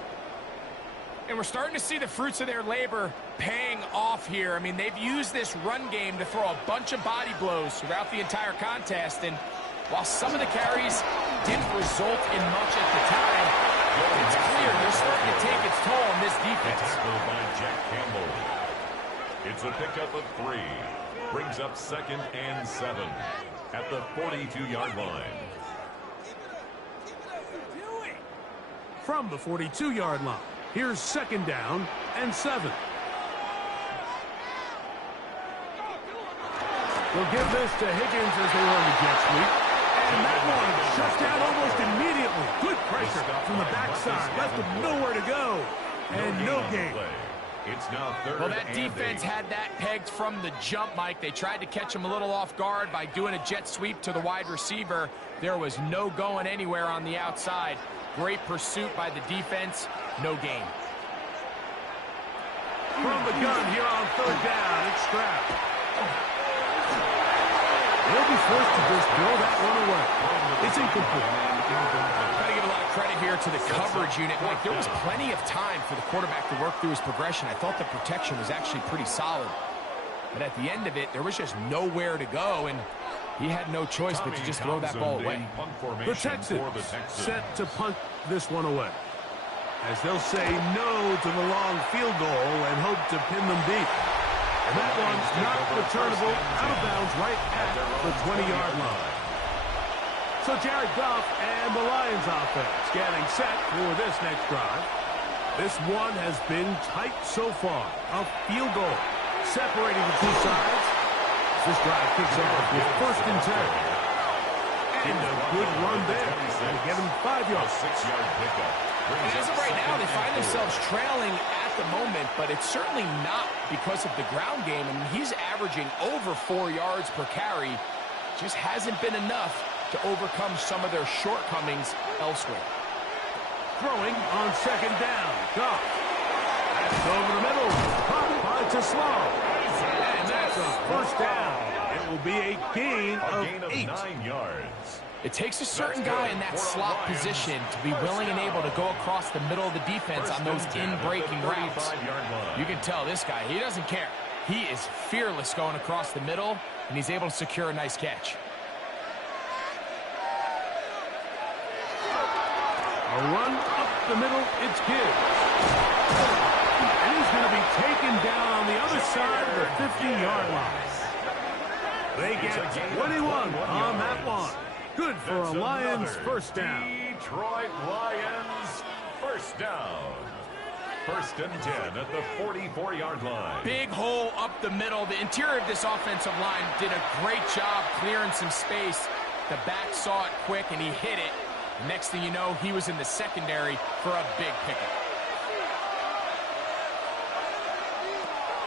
And we're starting to see the fruits of their labor paying off here. I mean, they've used this run game to throw a bunch of body blows throughout the entire contest. And while some of the carries didn't result in much at the time, it's clear they're starting to take its toll on this defense. Tackled by Jack Campbell. It's a pickup of 3. Brings up second and 7 at the 42-yard line. From the 42-yard line, here's second down and 7. They'll give this to Higgins as they run the jet sweep. And that one shut down almost immediately. Good pressure from the backside. Left him nowhere to go. And no gain. It's now third. Well, that defense had that pegged from the jump, Mike. They tried to catch him a little off guard by doing a jet sweep to the wide receiver. There was no going anywhere on the outside. Great pursuit by the defense. No gain. From the gun here on third down, it's Stroud. They'll be forced to just throw that one away. It's incomplete. Got to give a lot of credit here to the coverage unit. Mike, there was plenty of time for the quarterback to work through his progression. I thought the protection was actually pretty solid. But at the end of it, there was just nowhere to go, and he had no choice but to just throw that ball away. The Texans set to punt this one away, as they'll say no to the long field goal and hope to pin them deep. And that one's not returnable, out of bounds right at the 20-yard line. So Jared Goff and the Lions offense getting set for this next drive. This one has been tight so far. A field goal separating the two sides. This drive kicks off with first and 10. And a good run there. And get him 5 yards. 6-yard pickup. And as of right now, they find themselves trailing at the moment, but it's certainly not because of the ground game. I mean, he's averaging over 4 yards per carry. Just hasn't been enough to overcome some of their shortcomings elsewhere. Throwing on second down. Goff. That's over the middle. Pop to slow. And that's a first down. It will be a gain of 8. 9 yards. It takes a certain guy in that slot position to be willing and able to go across the middle of the defense on those in-breaking routes. You can tell this guy, he doesn't care. He is fearless going across the middle, and he's able to secure a nice catch. A run up the middle, it's Gibbs. And he's going to be taken down on the other side of the 50-yard line. They get 21 on that one. Good for a Lions first down. Detroit Lions first down. First and 10 at the 44-yard line. Big hole up the middle. The interior of this offensive line did a great job clearing some space. The back saw it quick, and he hit it. Next thing you know, he was in the secondary for a big pickup.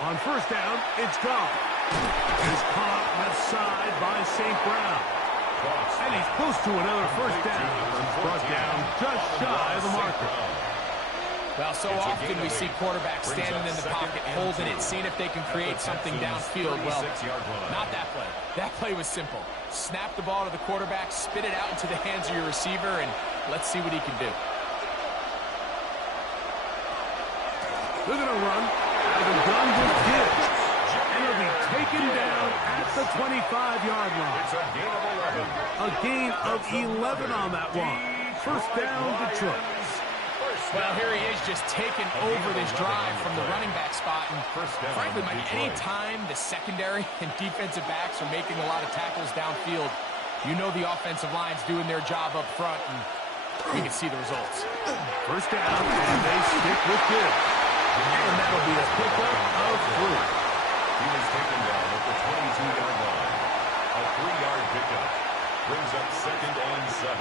On first down, it's Goff. He's caught left side by St. Brown. And he's close to another first down. He's brought down just shy of the marker. Well, so often we see quarterbacks standing in the pocket, holding it, seeing if they can create something downfield. Well, not that play. That play was simple. Snap the ball to the quarterback, spit it out into the hands of your receiver, and let's see what he can do. They're going to run out of the gun with Gibbs. And he'll be taken down at the 25-yard line. It's a gain of 11. A gain of 11 on that one. First down, Detroit. Well, here he is just taking over this drive from the running back spot. And frankly, Mike, any time the secondary and defensive backs are making a lot of tackles downfield, you know the offensive line's doing their job up front, and you can see the results. First down, and they stick with Gibbs. And that'll be a pickup of 3. He was taken down at the 22-yard line. A 3-yard pickup brings up 2nd and 7.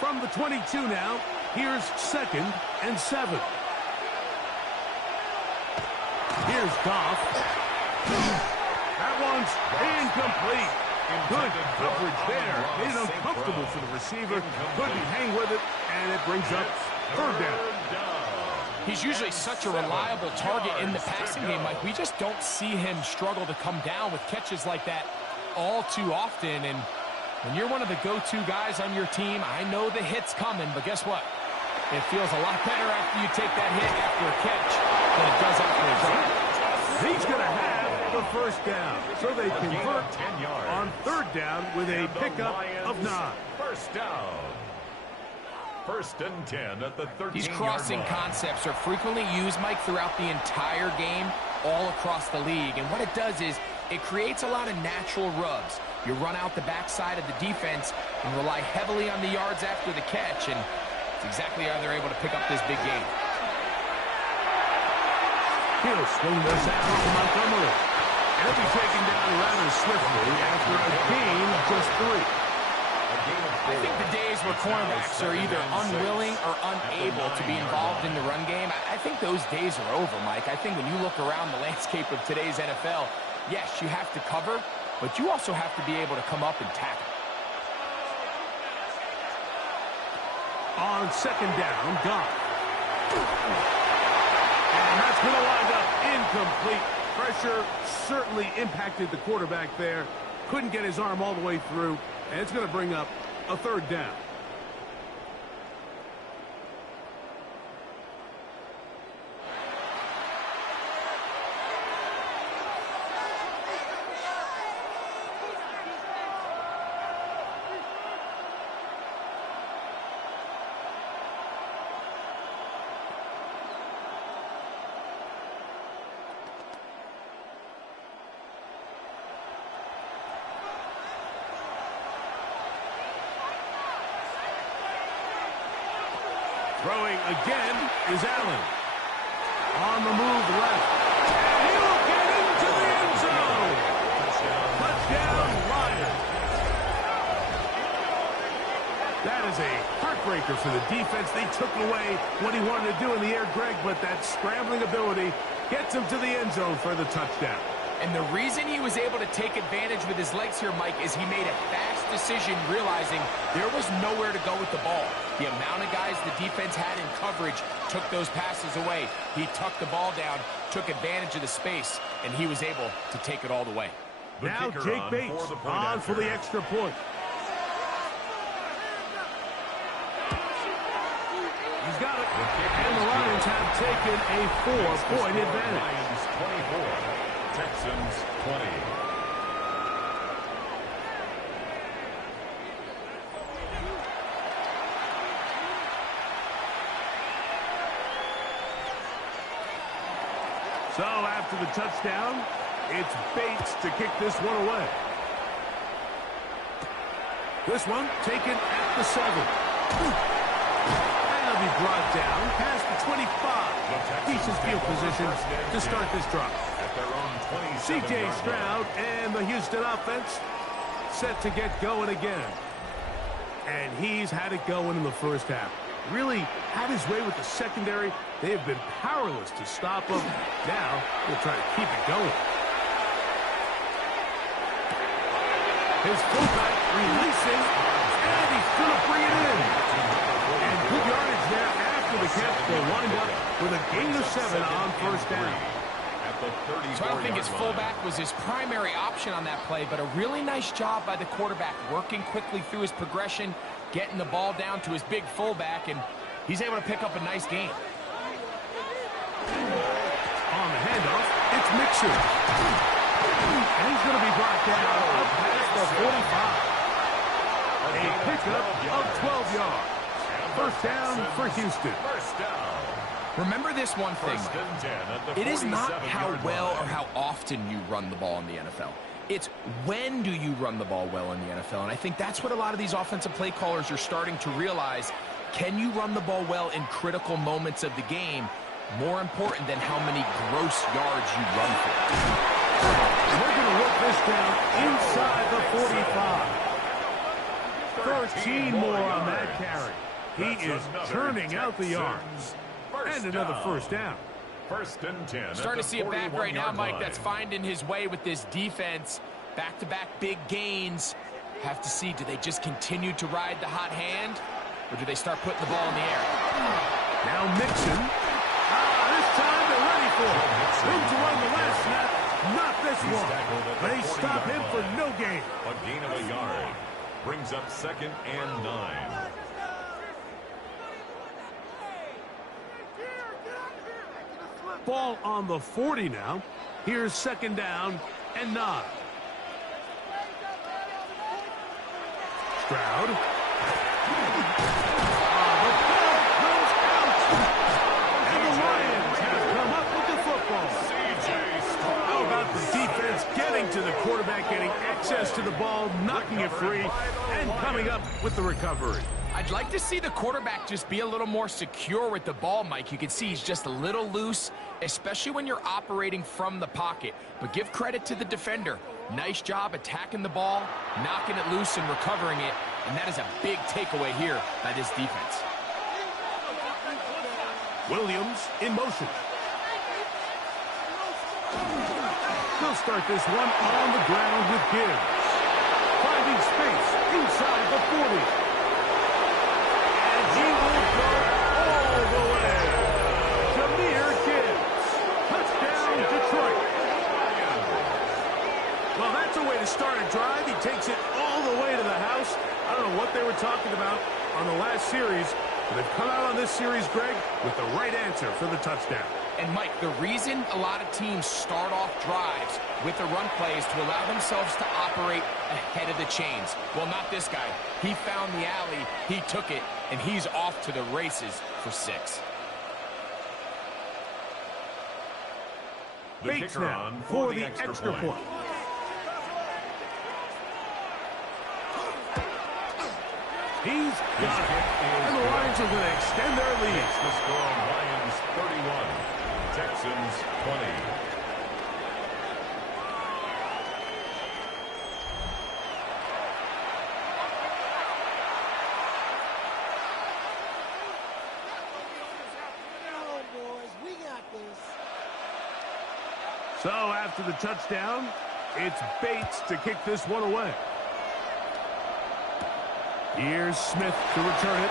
From the 22 now, here's 2nd and 7. Here's Goff. That one's incomplete. Good coverage there. Made it uncomfortable for the receiver. Couldn't hang with it, and it brings up 3rd down. He's usually such a reliable target in the passing game, Mike. We just don't see him struggle to come down with catches like that all too often. And when you're one of the go-to guys on your team, I know the hit's coming, but guess what? It feels a lot better after you take that hit after a catch than it does after a drop. He's going to have the 1st down. So they convert 10 yards. On 3rd down with a pickup of 9. 1st down. 1st and 10 at the 13-yard line. These crossing concepts are frequently used, Mike, throughout the entire game, all across the league. And what it does is it creates a lot of natural rubs. You run out the backside of the defense and rely heavily on the yards after the catch, and it's exactly how they're able to pick up this big game. He'll swing this out to Montgomery. And he'll be taken down rather swiftly after a gain of just 3. I think the days where cornerbacks are either unwilling or unable to be involved in the run game, I think those days are over, Mike. I think when you look around the landscape of today's NFL, yes, you have to cover, but you also have to be able to come up and tackle. On 2nd down, Goff. And that's going to wind up incomplete. Pressure certainly impacted the quarterback there. Couldn't get his arm all the way through, and it's going to bring up a 3rd down. Throwing again is Allen. On the move left. And he'll get into the end zone. Touchdown, Lions. That is a heartbreaker for the defense. They took away what he wanted to do in the air, Greg, but that scrambling ability gets him to the end zone for the touchdown. And the reason he was able to take advantage with his legs here, Mike, is he made a fast decision realizing there was nowhere to go with the ball. The amount of guys the defense had in coverage took those passes away. He tucked the ball down, took advantage of the space, and he was able to take it all the way. Now Jake Bates on for the extra point. He's got it. And the Lions have taken a 4-point advantage. Lions 24. Texans 20. So after the touchdown, it's Bates to kick this one away. This one taken at the 7. And he'll be brought down past the 25. Decent field position to start this drive. C.J. Stroud and the Houston offense set to get going again. And he's had it going in the first half. Really had his way with the secondary. They have been powerless to stop him. Now he'll try to keep it going. His fullback releasing, and he's going to bring it in. And good yardage there after the catch. They'll wind up with a gain of 7 on 1st down. So I don't think his fullback was his primary option on that play, but a really nice job by the quarterback working quickly through his progression, getting the ball down to his big fullback, and he's able to pick up a nice gain. On the handoff, it's Mixon. And he's going to be brought down up past the 45. A pickup of 12 yards. 1st down for Houston. Remember this one thing, it is not how well or how often you run the ball in the NFL. It's when do you run the ball well in the NFL, and I think that's what a lot of these offensive play callers are starting to realize. Can you run the ball well in critical moments of the game? More important than how many gross yards you run for. And they're going to work this down inside the 45. 13 more on that carry. He is turning out the yards. And another first down. First and 10. Starting to see it back right now, Mike. That's finding his way with this defense. Back-to-back big gains. Have to see, do they just continue to ride the hot hand, or do they start putting the ball in the air? Now Mixon. This time they're ready for it. Room to run the last snap. Not this one. They stop him for no gain. A gain of a yard. Brings up 2nd and 9. Ball on the 40 now. Here's 2nd down and 9. Stroud. The ball goes out. And the Lions have come up with the football. How about the defense getting to the quarterback, getting access to the ball, knocking it free, and coming up with the recovery? I'd like to see the quarterback just be a little more secure with the ball, Mike. You can see he's just a little loose, especially when you're operating from the pocket. But give credit to the defender. Nice job attacking the ball, knocking it loose and recovering it. And that is a big takeaway here by this defense. Williams in motion. They'll start this one on the ground with Gibbs. Finding space inside the 40. He will go all the way. Jameer Gibbs. Touchdown, Detroit. Well, that's a way to start a drive. He takes it all the way to the house. I don't know what they were talking about on the last series, but they've come out on this series, Greg, with the right answer for the touchdown. And, Mike, the reason a lot of teams start off drives with the run play is to allow themselves to operate ahead of the chains. Well, not this guy. He found the alley, he took it, and he's off to the races for 6. Bates now for the extra point. He's got it. And the Lions are going to extend their lead. The score on Lions 31, Texans 20. So after the touchdown, it's Bates to kick this one away. Here's Smith to return it.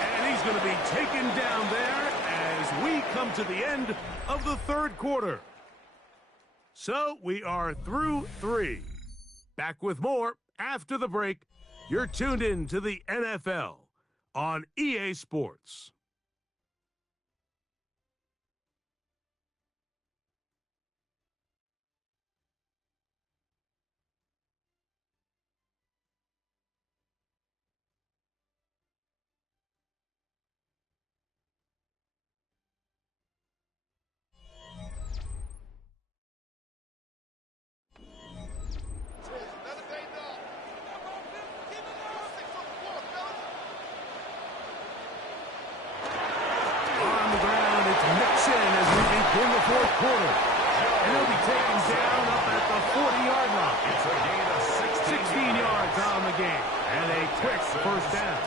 And he's going to be taken down there as we come to the end of the 3rd quarter. So we are through 3. Back with more after the break. You're tuned in to the NFL on EA Sports. In the 4th quarter. And he'll be taken down up at the 40-yard line. It's a gain of 16 yards on the game. And a quick first down.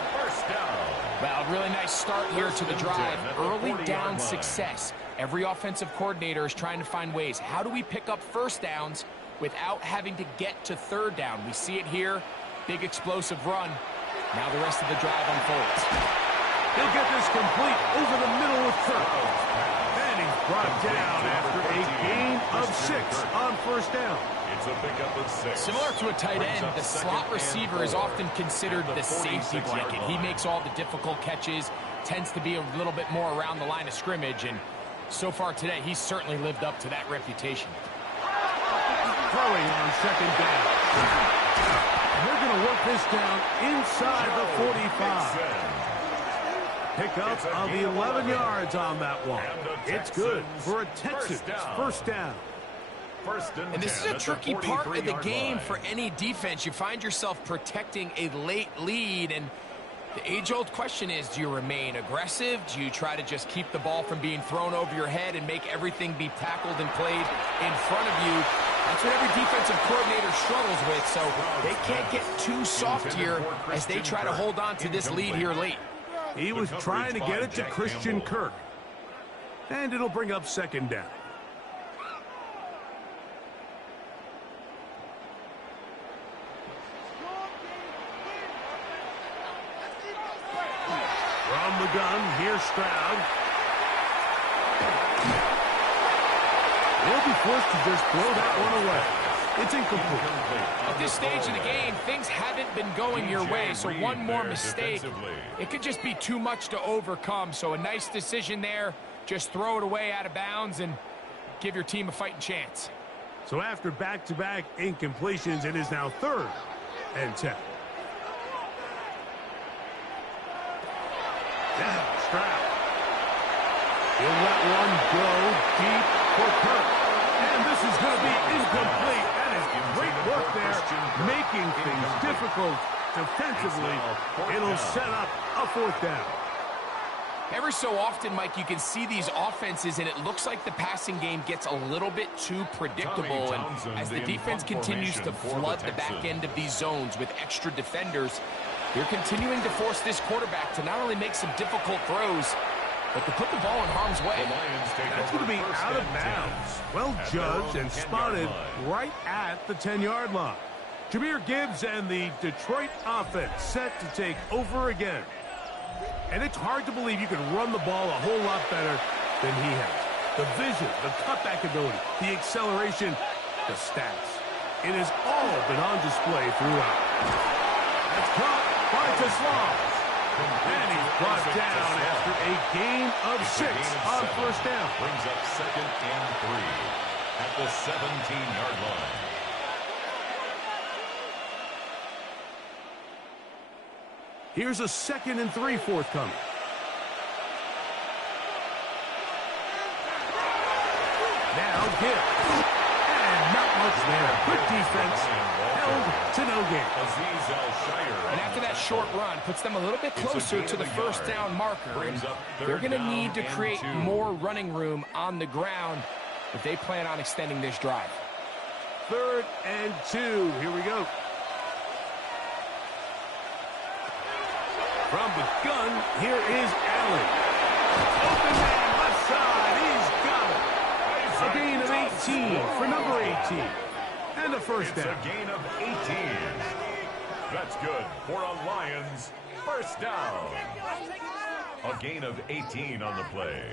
Well, really nice start here to the drive. Early down success. Every offensive coordinator is trying to find ways. How do we pick up first downs without having to get to 3rd down? We see it here. Big explosive run. Now the rest of the drive unfolds. He'll get this complete over the middle with Kirk. Brought down after a gain of 6 on first down. It's a pickup of 6. Similar to a tight end, the slot receiver is often considered the safety blanket. He makes all the difficult catches, tends to be a little bit more around the line of scrimmage, and so far today, he's certainly lived up to that reputation. Throwing on 2nd down. And they're going to work this down inside the 45. Pickup of 11 yards on that one. It's good for a Texans first down. And this is a tricky part of the game for any defense. You find yourself protecting a late lead, and The age-old question is, do you remain aggressive? Do you try to just keep the ball from being thrown over your head and make everything be tackled and played in front of you? That's what every defensive coordinator struggles with, so they can't get too soft here as they try to hold on to this lead here late. He was trying to get it to Christian Kirk. And it'll bring up second down. From the gun, here's Stroud. They'll be forced to just throw that one away. It's incomplete. At this stage of the game, things haven't been going your way, so one more mistake, it could just be too much to overcome. So a nice decision there. Just throw it away out of bounds and give your team a fighting chance. So after back-to-back incompletions, it is now 3rd and 10. Now Stroud. He'll let one go deep for Kirk. And this is going to be incomplete. That is great work there, making things difficult defensively. It'll set up a 4th down. Every so often, Mike, you can see these offenses, and it looks like the passing game gets a little bit too predictable. And as the defense continues to flood the back end of these zones with extra defenders, they're continuing to force this quarterback to not only make some difficult throws, but to put the ball in harm's way. That's going to be out of bounds. Well judged and spotted right at the 10-yard line. Jahmyr Gibbs and the Detroit offense set to take over again. And it's hard to believe you can run the ball a whole lot better than he has. The vision, the cutback ability, the acceleration, the stats. It has all been on display throughout. That's caught by Teslam. And he's brought down after a gain of 6 on 1st down. Brings up 2nd and 3 at the 17-yard line. Here's a 2nd and 3 forthcoming. Now Gibbs. And not much there. Good defense. Held to no gain. And after that short run, puts them a little bit closer to the 1st down marker. They're going to need to create more running room on the ground if they plan on extending this drive. 3rd and 2. Here we go. From the gun, here is Allen. Open man, left side. He's got it. A gain of 18 for number 18. And a 1st down. It's a gain of 18. That's good for a Lions 1st down. A gain of 18 on the play.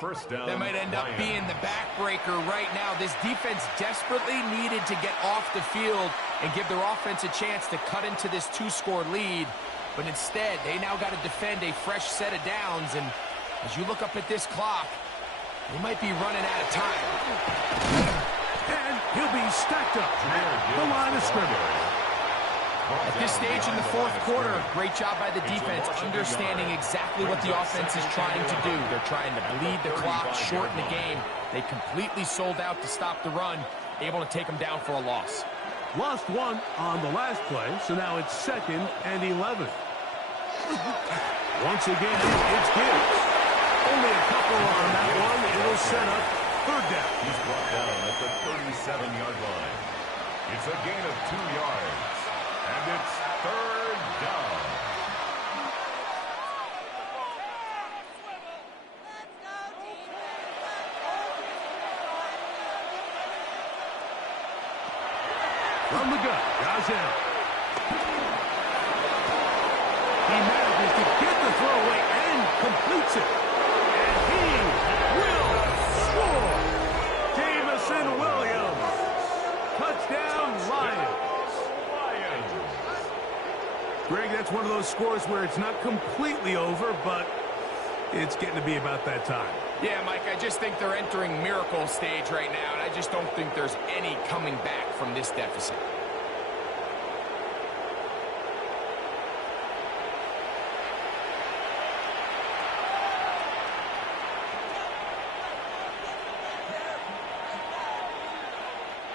1st down. That might end up being the backbreaker right now. This defense desperately needed to get off the field and give their offense a chance to cut into this 2-score lead. But instead, they now got to defend a fresh set of downs. And as you look up at this clock, they might be running out of time. And he'll be stacked up at the line of scrimmage. At this stage in the 4th quarter, great job by the defense, understanding exactly what the offense is trying to do. They're trying to bleed the clock, shorten the game. They completely sold out to stop the run, able to take them down for a loss. Lost 1 on the last play, so now it's 2nd and 11. Once again, it's Gibbs. Only a couple on that one. It'll set up 3rd down. He's brought down at the 37-yard line. It's a gain of 2 yards. And it's 3rd down. From the gun, Gazelle. He manages to get the throw away and completes it. And he will score. Jamison Williams. Touchdown, Lions. Greg, that's one of those scores where it's not completely over, but it's getting to be about that time. Yeah, Mike, I just think they're entering miracle stage right now, and I just don't think there's any coming back from this deficit.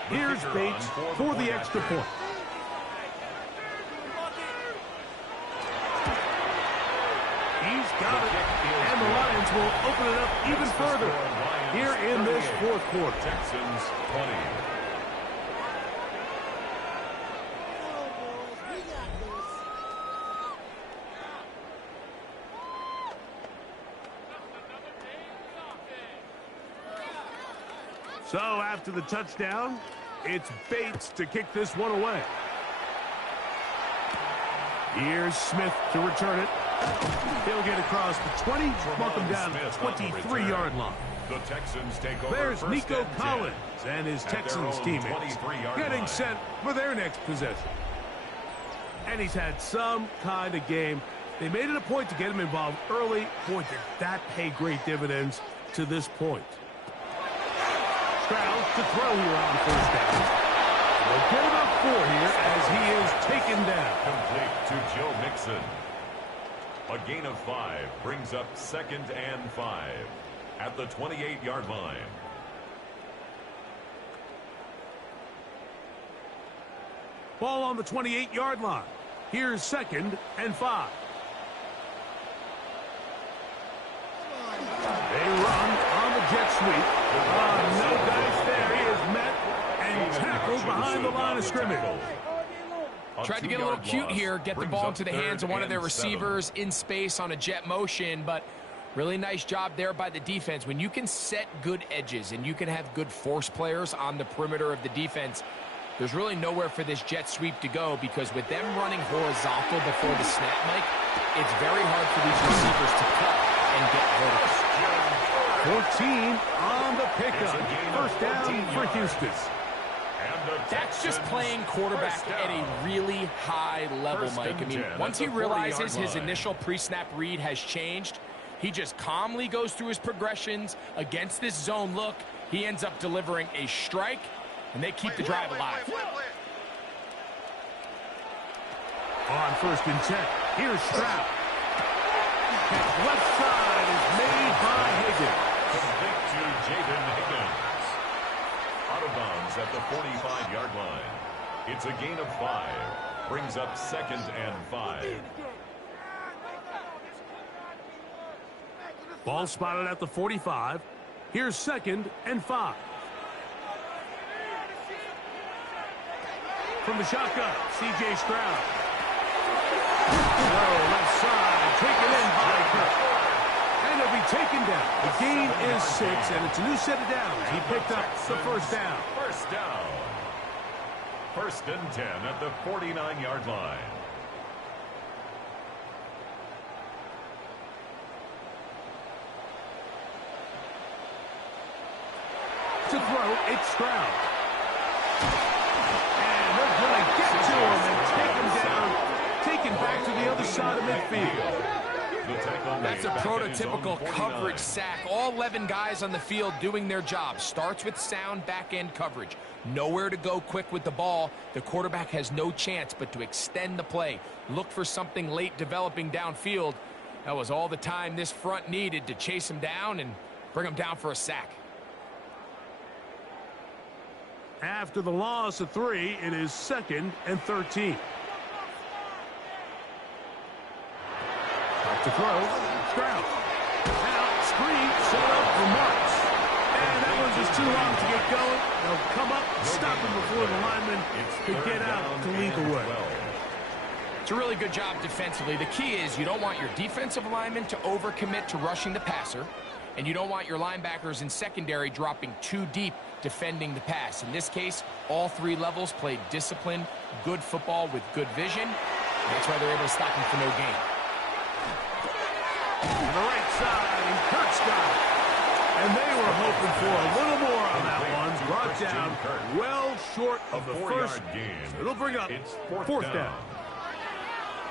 Here's Bates for the extra point. got it. And the Lions will open it up even further here in this fourth quarter. Texans 20. So after the touchdown, it's Bates to kick this one away. Here's Smith to return it. He'll get across the 20, mark him down at the 23-yard line. The Texans take over. There's first Nico and 10 Collins and his at their Texans own teammates 23-yard getting line. set for their next possession. And he's had some kind of game. They made it a point to get him involved early. Boy, did that pay great dividends to this point. Stroud to throw here on first down. They'll get about 4 here as he is taken down. Complete to Joe Mixon. A gain of 5 brings up 2nd and 5 at the 28-yard line. Ball on the 28-yard line. Here's 2nd and 5. They run on the jet sweep. No dice there. He is met and tackled behind the line of scrimmage. Tried to get a little cute here, get the ball into the hands of one of their receivers in space on a jet motion, but really nice job there by the defense. When you can set good edges and you can have good force players on the perimeter of the defense, there's really nowhere for this jet sweep to go, because with them running horizontal before the snap, Mike, it's very hard for these receivers to cut and get vertical. 14 on the pickup. First down for Houston. That's just playing quarterback at a really high level, Mike. I mean, once he realizes his initial pre-snap read has changed, he just calmly goes through his progressions against this zone look. He ends up delivering a strike, and they keep the drive alive. On 1st and 10, here's Stroud. Left side is made by Higgins. Complete to Jaden Higgins. Out of bounds at the 45-yard line. It's a gain of 5. Brings up 2nd and 5. Ball spotted at the 45. Here's 2nd and 5. From the shotgun, C.J. Stroud. Left side, taken in by Kirk. And he'll be taken down. The gain is 6, and it's a new set of downs. He picked up the first down. First down. 1st and 10 at the 49-yard line. To throw, it's Stroud. And they're going to get to him and take him down. Taken back to the other side of midfield. That's a prototypical coverage sack. All 11 guys on the field doing their job. Starts with sound back-end coverage. Nowhere to go quick with the ball. The quarterback has no chance but to extend the play. Look for something late developing downfield. That was all the time this front needed to chase him down and bring him down for a sack. After the loss of 3, it is 2nd and 13. To throw, Stroud. Now, screen set up for Marks. And that one's just too long to get going. They'll come up, stop him before the lineman could get out to lead the way. It's a really good job defensively. The key is you don't want your defensive lineman to overcommit to rushing the passer, and you don't want your linebackers in secondary dropping too deep defending the pass. In this case, all 3 levels played disciplined, good football with good vision. That's why they're able to stop him for no gain. On the right side, and Kurt's got it. And they were hoping for a little more on that one. Brought down well short of the first game. So it'll bring up 4th down.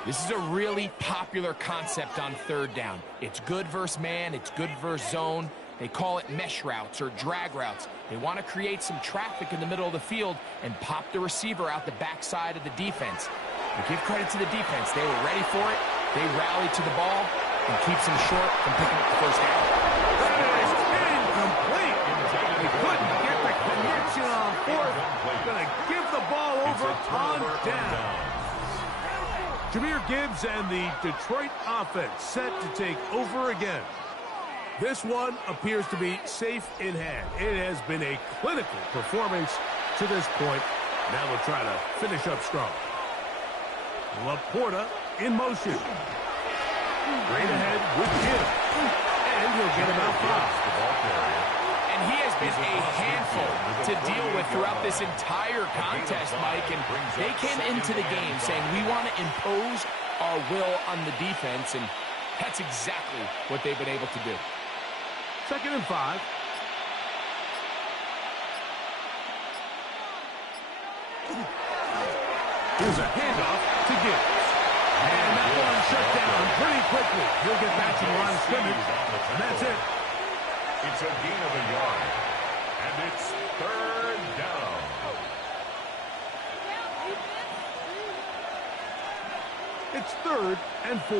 This is a really popular concept on 3rd down. It's good versus man. It's good versus zone. They call it mesh routes or drag routes. They want to create some traffic in the middle of the field and pop the receiver out the backside of the defense. But give credit to the defense. They were ready for it. They rallied to the ball and keeps him short from picking up the first down. That is incomplete. He couldn't get the connection on 4th. Going to give the ball over on down. Jahmyr Gibbs and the Detroit offense set to take over again. This one appears to be safe in hand. It has been a clinical performance to this point. Now they'll try to finish up strong. Laporta in motion. Straight ahead with Gibbs. And he'll get about 5. And he has been a handful to deal with throughout this entire contest, Mike. And they came into the game saying, we want to impose our will on the defense. And that's exactly what they've been able to do. 2nd and 5. Here's a handoff to Gibbs. And that one shut down pretty quickly. He'll get back to the line of scrimmage. And that's it. It's a gain of a yard. And it's 3rd down. It's 3rd and 4.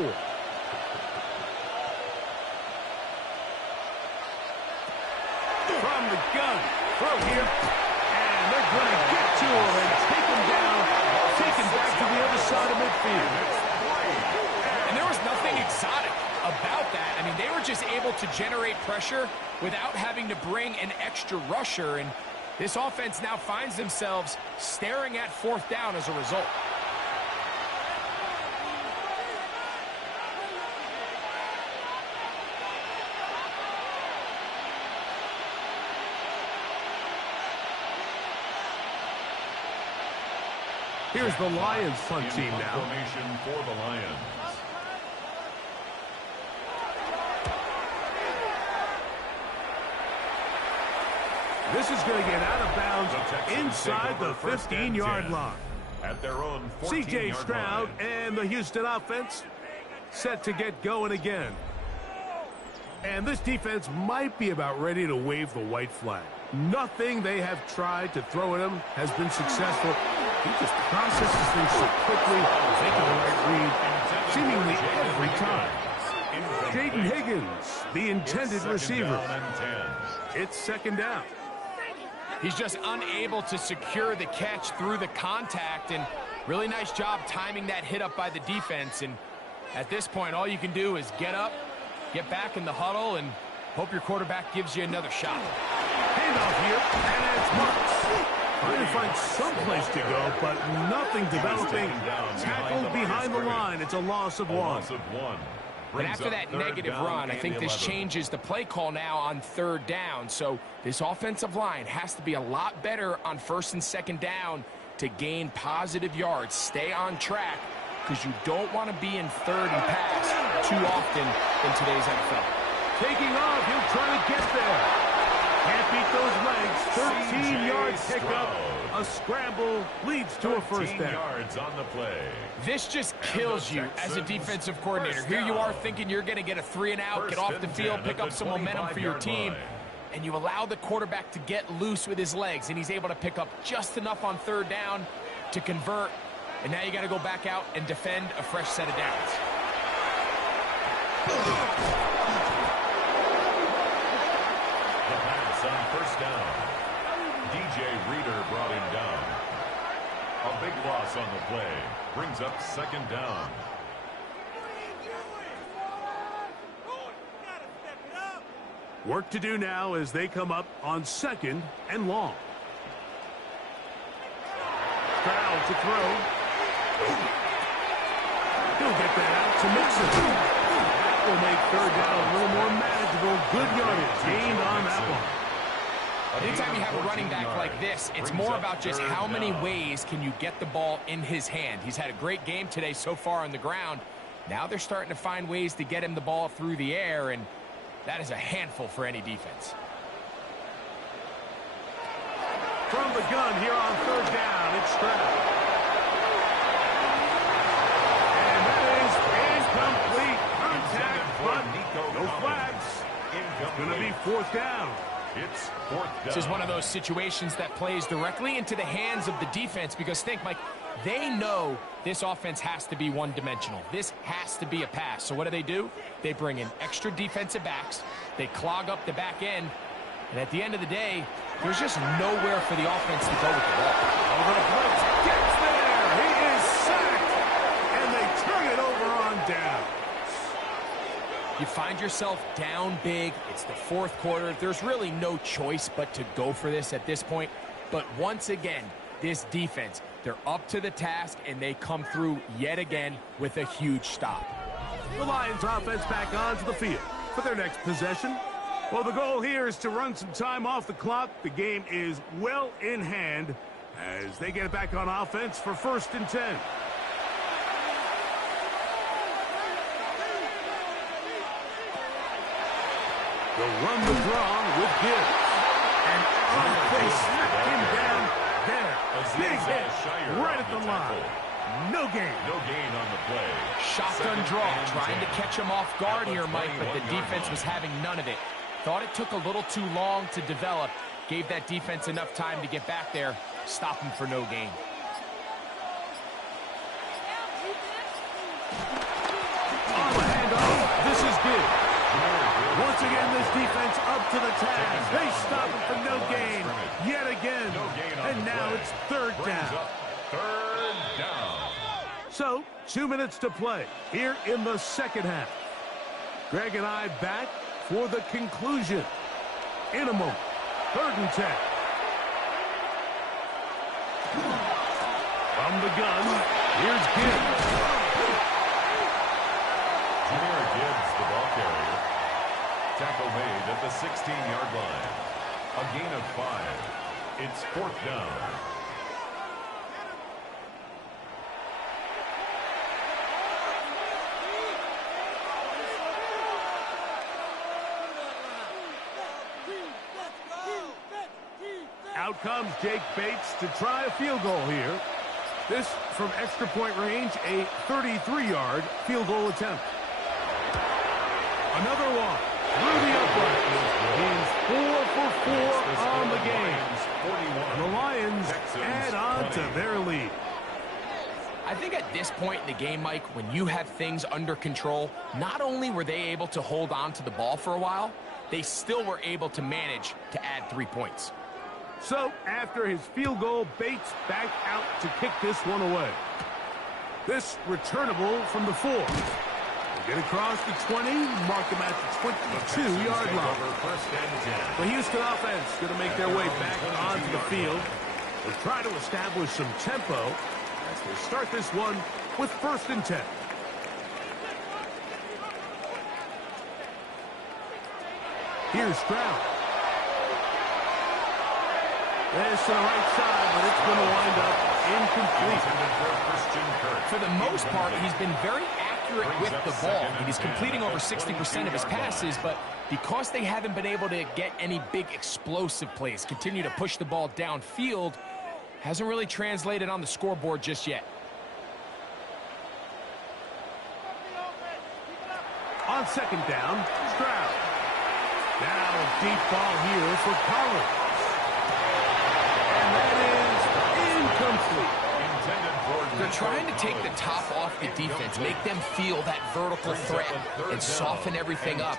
From the gun. Throw here. And they're going to get to him and take him down. Take him back to the other side of midfield. And there was nothing exotic about that. I mean, they were just able to generate pressure without having to bring an extra rusher. And this offense now finds themselves staring at 4th down as a result. Here's the Lions punt team now. Formation for the Lions. This is going to get out of bounds inside the 15-yard line. At their own 14-yard C.J. Stroud line. and the Houston offense set to get going again. And this defense might be about ready to wave the white flag. Nothing they have tried to throw at him has been successful. He just processes things so quickly, making the right read, seemingly every time. Jaden Higgins, the intended receiver. It's 2nd down. He's just unable to secure the catch through the contact, and really nice job timing that hit up by the defense. And at this point, all you can do is get up, get back in the huddle, and hope your quarterback gives you another shot. Handoff here, and it's Marks. Trying to find some place to go, but nothing developing. Tackled behind the line. It's a loss of 1. And after that negative run, I think this changes the play call now on 3rd down. So this offensive line has to be a lot better on 1st and 2nd down to gain positive yards. Stay on track, because you don't want to be in 3rd and pass too often in today's NFL. Taking off, he'll try to get there. Can't beat those legs. 13-yard pickup. A scramble leads to a 1st down. Yards on the play. This just kills you as a defensive coordinator. Here you are thinking you're going to get a 3-and-out, get off the field, pick up some momentum for your team, and you allow the quarterback to get loose with his legs, and he's able to pick up just enough on 3rd down to convert, and now you got to go back out and defend a fresh set of downs. The pass on 1st down. DJ Reader brought him down. A big loss on the play. Brings up 2nd down. Work to do now as they come up on 2nd and long. Stroud to throw. He'll get that out to Mixon. That will make 3rd down a little more manageable. Good yardage gained on that one. Anytime you have a running back like this, it's more about just how many ways can you get the ball in his hand. He's had a great game today so far on the ground. Now they're starting to find ways to get him the ball through the air, and that is a handful for any defense. From the gun here on 3rd down, it's Stroud. And that is incomplete. Contact, but no flags. It's going to be 4th down. It's 4th down. This is one of those situations that plays directly into the hands of the defense, because think, Mike, they know this offense has to be one-dimensional. This has to be a pass. So what do? They bring in extra defensive backs. They clog up the back end. And at the end of the day, there's just nowhere for the offense to go with the ball. The blitz gets there. He is sacked. And they turn bring it over on down. You find yourself down big. It's the fourth quarter. There's really no choice but to go for this at this point. But once again, this defense, they're up to the task, and they come through yet again with a huge stop. The Lions offense back onto the field for their next possession. Well, the goal here is to run some time off the clock. The game is well in hand as they get it back on offense for 1st and 10. They'll run the draw with Gibbs. And they smacked him down there. Big hit right at the line. No gain. No gain on the play. Shotgun draw, trying to catch him off guard here, Mike, but the defense was having none of it. Thought it took a little too long to develop. Gave that defense enough time to get back there. Stop him for no gain. On the handoff, this is good. Once again, this defense up to the task. They stop it for no gain yet again. And now it's 3rd down. 3rd down. So, 2 minutes to play here in the second half. Greg and I back for the conclusion in a moment. 3rd and 10. From the gun, here's Gibbs. Jahmyr Gibbs, the ball carrier. Tackle made at the 16-yard line. A gain of 5. It's 4th down. Out comes Jake Bates to try a field goal here. This from extra point range, a 33-yard field goal attempt. Another one through the upright. He's 4 for 4 on the game. And the Lions add on to their lead. I think at this point in the game, Mike, when you have things under control, not only were they able to hold on to the ball for a while, they still were able to manage to add 3 points. So, after his field goal, Bates back out to kick this one away. This returnable from the 4. Get across the 20, mark him at the 22-yard line. The Houston offense going to make their way back onto the field. They'll try to establish some tempo as they start this one with 1st and 10. Here's Stroud. This to the right side, but it's going to wind up incomplete. For the most part, he's been very accurate with the ball. He's completing over 60% of his passes, but because they haven't been able to get any big explosive plays, continue to push the ball downfield, hasn't really translated on the scoreboard just yet. On 2nd down, Stroud. Now a deep ball here for Collins. And that is incomplete. They're trying to take the top off the defense, make them feel that vertical threat, and soften everything up.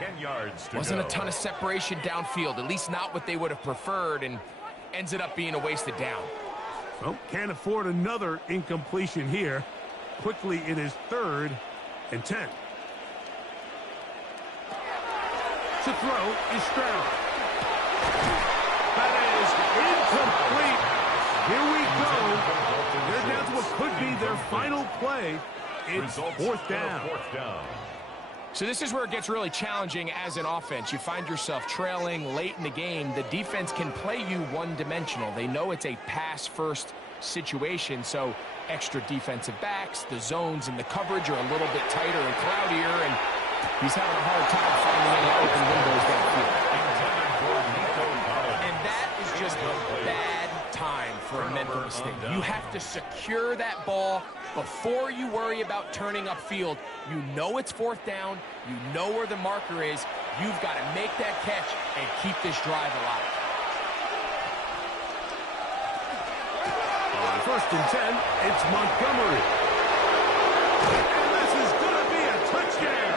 Wasn't a ton of separation downfield, at least not what they would have preferred, and ends it up being a wasted down. Well, can't afford another incompletion here. Quickly, it is 3rd and 10. To throw is Stroud. That is incomplete. Here we go. They're down to what could be their final play. It's 4th down. So this is where it gets really challenging as an offense. You find yourself trailing late in the game. The defense can play you one-dimensional. They know it's a pass-first situation, so extra defensive backs, the zones and the coverage are a little bit tighter and cloudier, and he's having a hard time finding any open windows downfield. And that is just a bad time for a mental mistake. You have to secure that ball before you worry about turning upfield. You know it's 4th down. You know where the marker is. You've got to make that catch and keep this drive alive. On 1st and 10, it's Montgomery. And this is going to be a touchdown.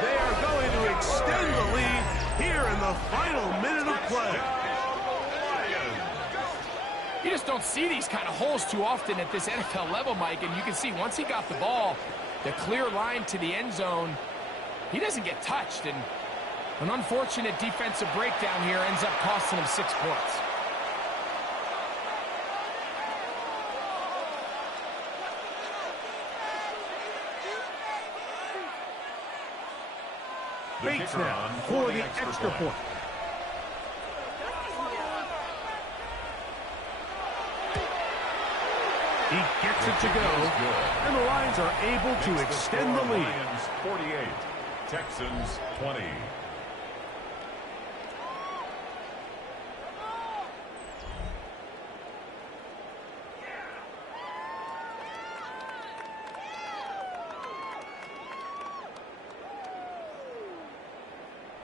They are going to extend the lead here in the final minute of play. You just don't see these kind of holes too often at this NFL level, Mike, and you can see once he got the ball, The clear line to the end zone, he doesn't get touched, and an unfortunate defensive breakdown here ends up costing him 6 points. Bates now for the extra point. He gets it to go, and the Lions are able to extend the lead. Lions 48, Texans 20.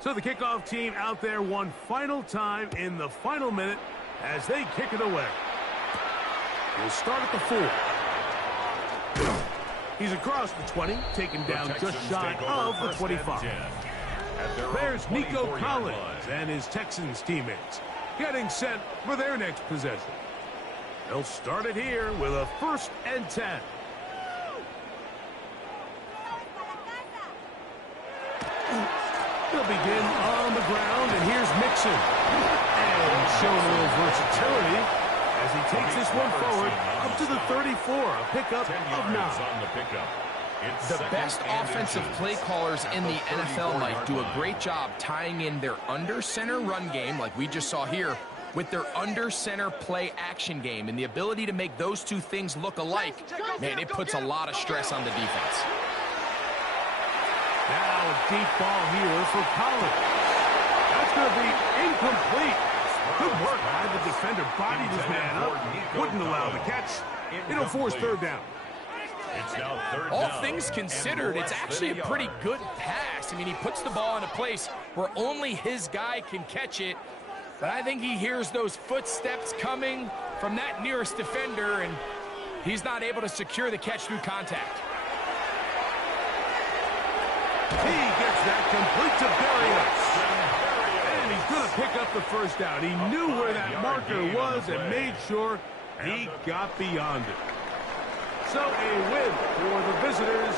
So the kickoff team out there one final time in the final minute as they kick it away. We'll start at the 4. He's across the 20, taken down just shy of the 25. There's Nico Collins and his Texans teammates getting set for their next possession. They'll start it here with a 1st and 10. They'll begin on the ground, and here's Mixon. And showing a little versatility as he takes this one forward up to the 34, a pickup of 9. On the pickup. The best offensive play callers in the NFL, Mike, do a great job tying in their under-center run game, like we just saw here, with their under-center play action game. And the ability to make those two things look alike, man, it puts a lot of stress on the defense. Now a deep ball here for Collins. That's going to be incomplete. Good work. Had the defender bodied his man up. Wouldn't allow the catch. It'll force 3rd down. It's now 3rd All down. things considered, it's actually a pretty good pass. I mean, he puts the ball in a place where only his guy can catch it. But I think he hears those footsteps coming from that nearest defender, and he's not able to secure the catch through contact. He gets that complete to Berrios. And he's going to pick up the 1st down. He knew where that marker was and made sure he got beyond it. So a win for the visitors.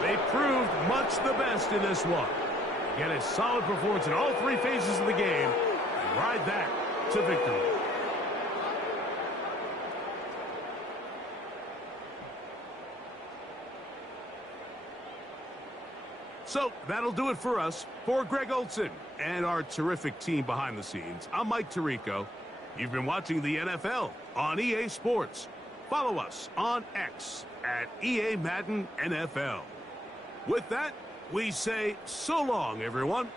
They proved much the best in this one. Get a solid performance in all 3 phases of the game and ride that to victory. So that'll do it for us. For Greg Olson and our terrific team behind the scenes, I'm Mike Tirico. You've been watching the NFL on EA Sports. Follow us on X at EA Madden NFL. With that, we say so long, everyone.